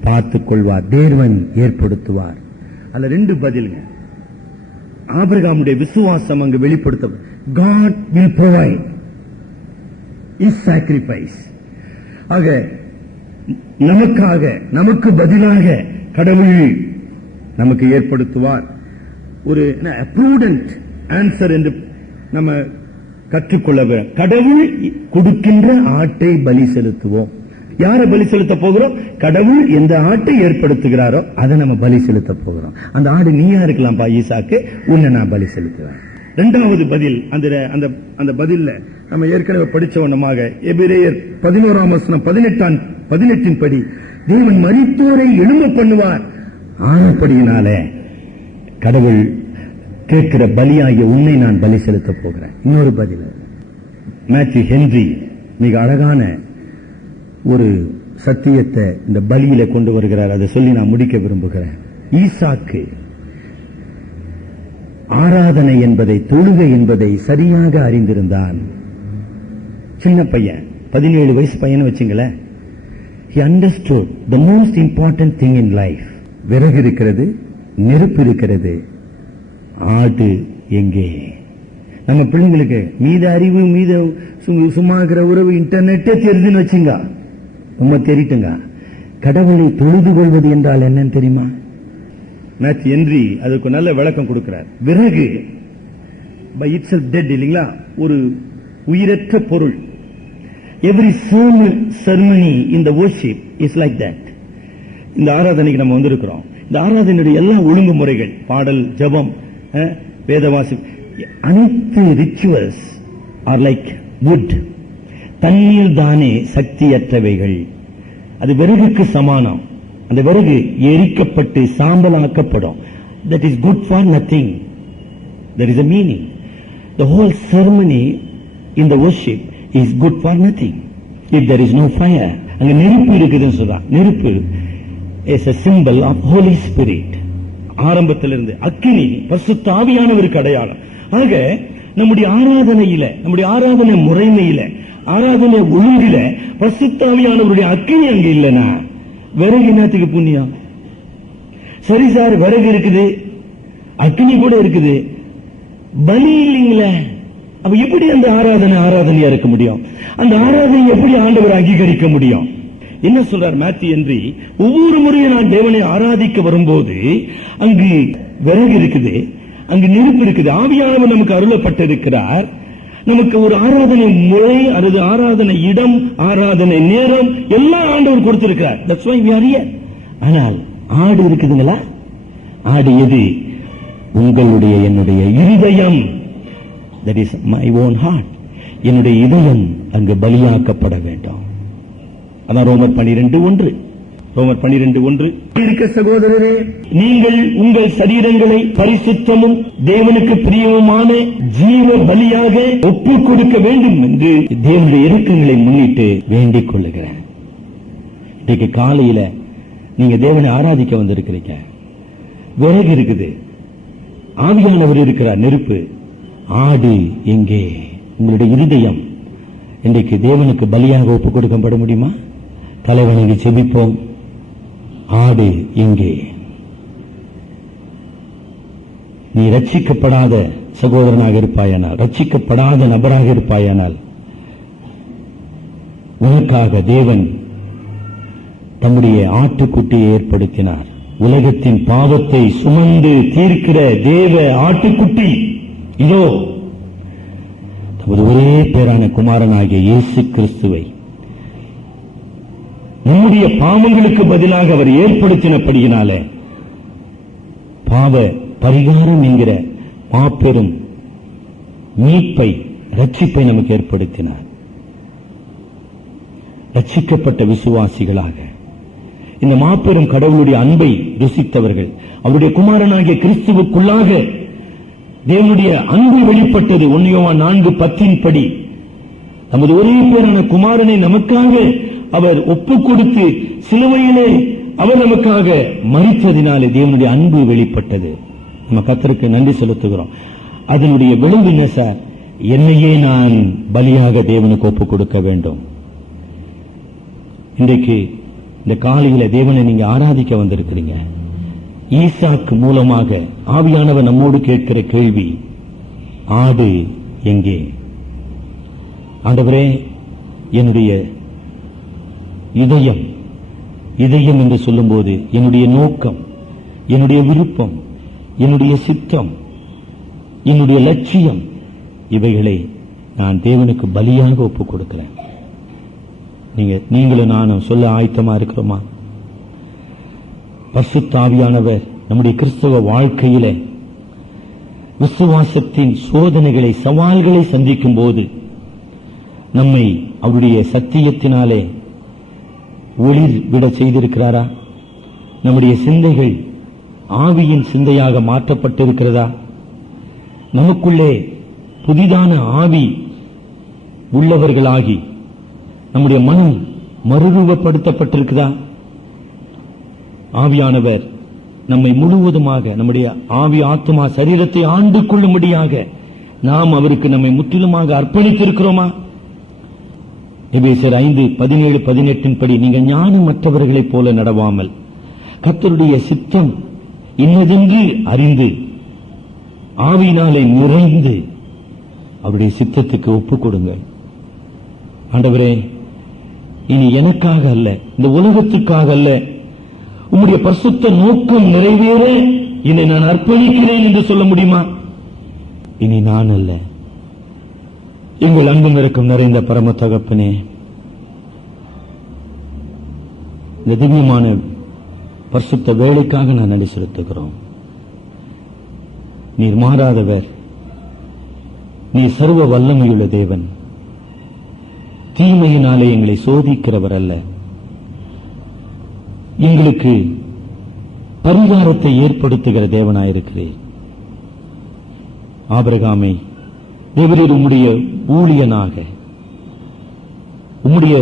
பார்த்துக் கொள்வார், தேவன் ஏற்படுத்துவார். அதுல 2 பதிலுங்க. ஆபிரகாமுடைய விசுவாசம் அங்கு வெளிப்படுத்த, God will provide his sacrifice. ஆக நமக்காக, நமக்கு பதிலாக கடவுள் நமக்கு ஏற்படுத்துவார். ஒரு ப்ரூடென்ட் ஆன்சர் என்று நம்ம கற்றுக்கொள்ள வேண்டும். கடவுள் கொடுக்கின்ற ஆட்டை பலி செலுத்துவோம். யாரை பலி செலுத்த போகிறோம்? கடவுள் எந்த ஆட்டை ஏற்படுத்துகிறாரோ அதை நம்ம பலி செலுத்த போகிறோம். அந்த ஆடு நீயா இருக்கலாம், ஈசாக்கு, உன்னை நான் பலி செலுத்துவேன். 2வது பதில், அந்த பதில்ல நம்ம ஏற்கனவே படிச்ச வண்ணமாக எபிரேயர் 11ஆம் வசனம் 18 படி, தேவன் மரித்தோரை எழும்ப பண்ணுவார். ஆனப்படியினாலே கடவுள் கேட்கிற பலியாகிய உன்னை நான் பலி செலுத்த போகிறேன். இன்னொரு பதில், மேத்யூ ஹென்றி மிக அழகான ஒரு சத்தியத்தை இந்த பலியில கொண்டு வருகிறார். அதை சொல்லி நான் முடிக்க விரும்புகிறேன். ஈசாக்கு ஆராதனை என்பதை, தொழுகை என்பதை சரியாக அறிந்திருந்தான். சின்ன பையன், 17 வயசு பையன் வச்சுங்களேன். he understood the most important thing in life. விறகு இருக்கிறது, நெருப்பு இருக்கிறது, ஆடு எங்கே? நம்ம பிள்ளைங்களுக்கு மீத அறிவு, மீத சும்மாகிற உறவு, இன்டர்நெட்டே தெரிஞ்சுன்னு வச்சுங்க, உண்மை தெரிட்டுங்க. கடவுளை தொழுது கொள்வது என்றால் என்னன்னு தெரியுமா? மேத்யூ ஹென்றி அதுக்கு நல்ல விளக்கம் கொடுக்கிறார். விறகு by itself dead இல்லீங்களா, ஒரு உயிரற்ற பொருள். Every ceremony in the worship is like that. இந்த ஆராதனைக்கு நம்ம வந்திருக்கிறோம். இந்த ஆராதனையுடைய எல்லா ஒழுங்குமுறைகள், பாடல், ஜெபம், வேதவாசி, அனைத்து ரிச்சுவல்ஸ் ஆர் லைக் wood. தண்ணீர் தானே சக்தியற்றவைகள். அது விறகுக்கு சமானம். அந்த விறகு எரிக்கப்பட்டு சாம்பலாக்கப்படும். That is good for nothing. There is a meaning. The whole ceremony in the worship is good for nothing if there is no fire. அங்க நெருப்பு இருக்குதுன்னு சொல்றான். நெருப்பு is a symbol of Holy Spirit. ஆரம்பத்திலிருந்து அக்கினி பரிசுத்த ஆவியானவருக்கு அடையாளம். ஆக நம்முடைய ஆராதனையில, நம்முடைய ஆராதனை முறைமையில, ஆராதனை ஒழுங்கில பரிசுத்த ஆவியானவருடைய அக்கினி அங்க இல்லைனா விறகு என்னத்துக்கு புண்ணியம்? சரி சார், விறகு இருக்குது, அக்கினி கூட இருக்குது, பலி இல்லைங்களே. அப்ப எப்படி அந்த ஆராதனையா இருக்க முடியும்? அந்த ஆராதனை எப்படி ஆண்டவர் அங்கீகரிக்க முடியும்? என்ன சொல்றார் மேத்யூ ஹென்றி? ஒவ்வொரு முறையும் நான் தேவனை ஆராதிக்க வரும்போது அங்கு விறகு இருக்குது, அங்கு நெருப்பு இருக்குது, ஆவியானவர் நமக்கு அருளப்பட்டிருக்கிறார். நமக்கு ஒரு ஆராதனை முறை, அல்லது ஆராதனை இடம், ஆராதனை நேரம் எல்லாம் ஆண்டவர் கொடுத்திருக்கிறார். That's why we are here. ஆனால் ஆடு இருக்குதுங்களா? ஆடு எது? உங்களுடைய என்னுடைய இருதயம். That is my own heart. என்னுடைய இதயம் அங்கு பலியாக்கப்பட வேண்டும். அதான் ரோமர் 12:1. ரோமர் 12:1. இருக்க சகோதரரே, நீங்கள் உங்கள் சரீரங்களை பரிசுத்தமும் தேவனுக்கு பிரியமுமான ஜீவ பலியாக ஒப்புக் கொடுக்க வேண்டும் என்று தேவனுடைய இரக்கங்களை முன்னிட்டு வேண்டிக் கொள்ளுகிறேன். இன்றைக்கு காலையில நீங்க தேவனை ஆராதிக்க வந்திருக்கிறீங்க. விறகு இருக்குது, ஆவியானவர் இருக்கிறார், நெருப்பு. ஆடு எங்கே? உங்களுடைய இருதயம் இன்றைக்கு தேவனுக்கு பலியாக ஒப்புக் கொடுக்கப்பட முடியுமா? தலைவணங்கி செபிப்போம். ஆடு எங்கே? நீ ரட்சிக்கப்படாத சகோதரனாக இருப்பாயானால், ரட்சிக்கப்படாத நபராக இருப்பாயானால், உனக்காக தேவன் தம்முடைய ஆட்டுக்குட்டியை ஏற்படுத்தினார். உலகத்தின் பாவத்தை சுமந்து தீர்க்கிற தேவ ஆட்டுக்குட்டி இதோ தமது ஒரே பேரான குமாரனாகிய இயேசு கிறிஸ்துவை நம்முடைய பாவங்களுக்கு பதிலாக அவர் ஏற்படுத்தினபடியினாலே பாவ பரிகாரம் என்கிற மாபெரும் மீட்பை, ரட்சிப்பை நமக்கு ஏற்படுத்தினார். ரட்சிக்கப்பட்ட விசுவாசிகளாக இந்த மாபெரும் கடவுளுடைய அன்பை ருசித்தவர்கள், அவருடைய குமாரனாகிய கிறிஸ்துவுக்குள்ளாக தேவனுடைய அன்பு வெளிப்பட்டது. 1 யோவான் 4:10 படி நமது ஒரே பேரான குமாரனை நமக்காக அவர் ஒப்புக் கொடுத்து சிலுவையிலே அவர் நமக்காக மரித்ததினாலே தேவனுடைய அன்பு வெளிப்பட்டது. நம்ம கர்த்தருக்கு நன்றி செலுத்துகிறோம். அதனுடைய விளைவு என்ன சார்? என்னையே நான் பலியாக தேவனுக்கு ஒப்புக் கொடுக்க வேண்டும். இன்றைக்கு இந்த காலையில தேவனை நீங்க ஆராதிக்க வந்திருக்கிறீங்க. ஈசாக்கு மூலமாக ஆவியானவர் நம்மோடு கேட்கிற கேள்வி, ஆடு எங்கே? ஆண்டவரே, என்னுடைய இதயம், இதயம் என்று சொல்லும்போது என்னுடைய நோக்கம், என்னுடைய விருப்பம், என்னுடைய சித்தம், என்னுடைய லட்சியம், இவைகளை நான் தேவனுக்கு பலியாக ஒப்புக் கொடுக்கிறேன். நீங்களும் நானும் சொல்ல ஆயத்தமா இருக்கிறோமா? பரிசுத்த ஆவியானவர் நம்முடைய கிறிஸ்தவ வாழ்க்கையிலே விசுவாசத்தின் சோதனைகளை, சவால்களை சந்திக்கும் போது நம்மை அவருடைய சத்தியத்தினாலே ஒளிர் விட செய்திருக்கிறாரா? நம்முடைய சிந்தைகள் ஆவியின் சிந்தையாக மாற்றப்பட்டிருக்கிறதா? நமக்குள்ளே புதிதான ஆவி உள்ளவர்களாகி நம்முடைய மனம் மறுரூபப்படுத்தப்பட்டிருக்குதா? ஆவியானவர் நம்மை முழுவதுமாக, நம்முடைய ஆவி, ஆத்மா, சரீரத்தை ஆண்டு கொள்ளும்படியாக நாம் அவருக்கு நம்மை முற்றிலுமாக அர்ப்பணித்திருக்கிறோமா? எபேசியர் 5:17-18 படி நீங்கள் ஞானமற்றவர்களைப் போல நடவாமல் கர்த்தருடைய சித்தம் இன்னதென்று அறிந்து ஆவியினாலே நிறைந்து அவருடைய சித்தத்துக்கு ஒப்புக் கொடுங்கள். ஆண்டவரே, இனி எனக்காக அல்ல, இந்த உலகத்துக்காக அல்ல, உம்முடைய பரிசுத்த நோக்கம் நிறைவேற என்னை நான் அர்ப்பணிக்கிறேன் என்று சொல்ல முடியுமா? இனி நான் அல்ல. எங்கள் அன்பும் இருக்கும் நிறைந்த பரம தகப்பனே, இந்த திவ்யமான பரிசுத்த வேலைக்காக நான் நன்றி செலுத்துகிறோம். நீர் மாறாதவர், நீர் சர்வ வல்லமையுள்ள தேவன். தீமையினாலே எங்களை சோதிக்கிறவர் அல்ல, எங்களுக்கு பரிகாரத்தை ஏற்படுத்துகிற தேவனாயிருக்கிறேன். ஆபிரகாமை தேவரீர் உம்முடைய ஊழியனாக, உம்முடைய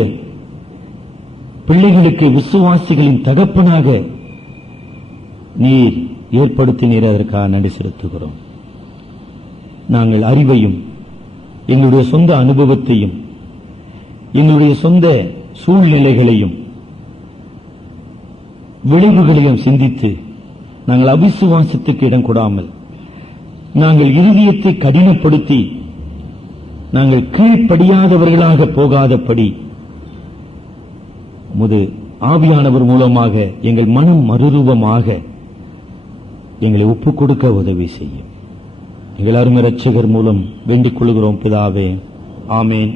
பிள்ளைகளுக்கு விசுவாசிகளின் தகப்பனாக நீர் ஏற்படுத்தினீர். அதற்காக நன்றி செலுத்துகிறோம். நாங்கள் அறிவையும் எங்களுடைய சொந்த அனுபவத்தையும் எங்களுடைய சொந்த சூழ்நிலைகளையும் விளைவுகளையும் சிந்தித்து நாங்கள் அவிசுவாசத்துக்கு இடம் கொடாமல், நாங்கள் இருதயத்தை கடினப்படுத்தி நாங்கள் கீழ்ப்படியாதவர்களாக போகாதபடி உமது ஆவியானவர் மூலமாக எங்கள் மனம் மறுரூபமாக எங்களை ஒப்புக் கொடுக்க உதவி செய்யும். எங்கள் அருமை இரட்சகர் மூலம் வேண்டிக் கொள்கிறோம் பிதாவே. ஆமேன்.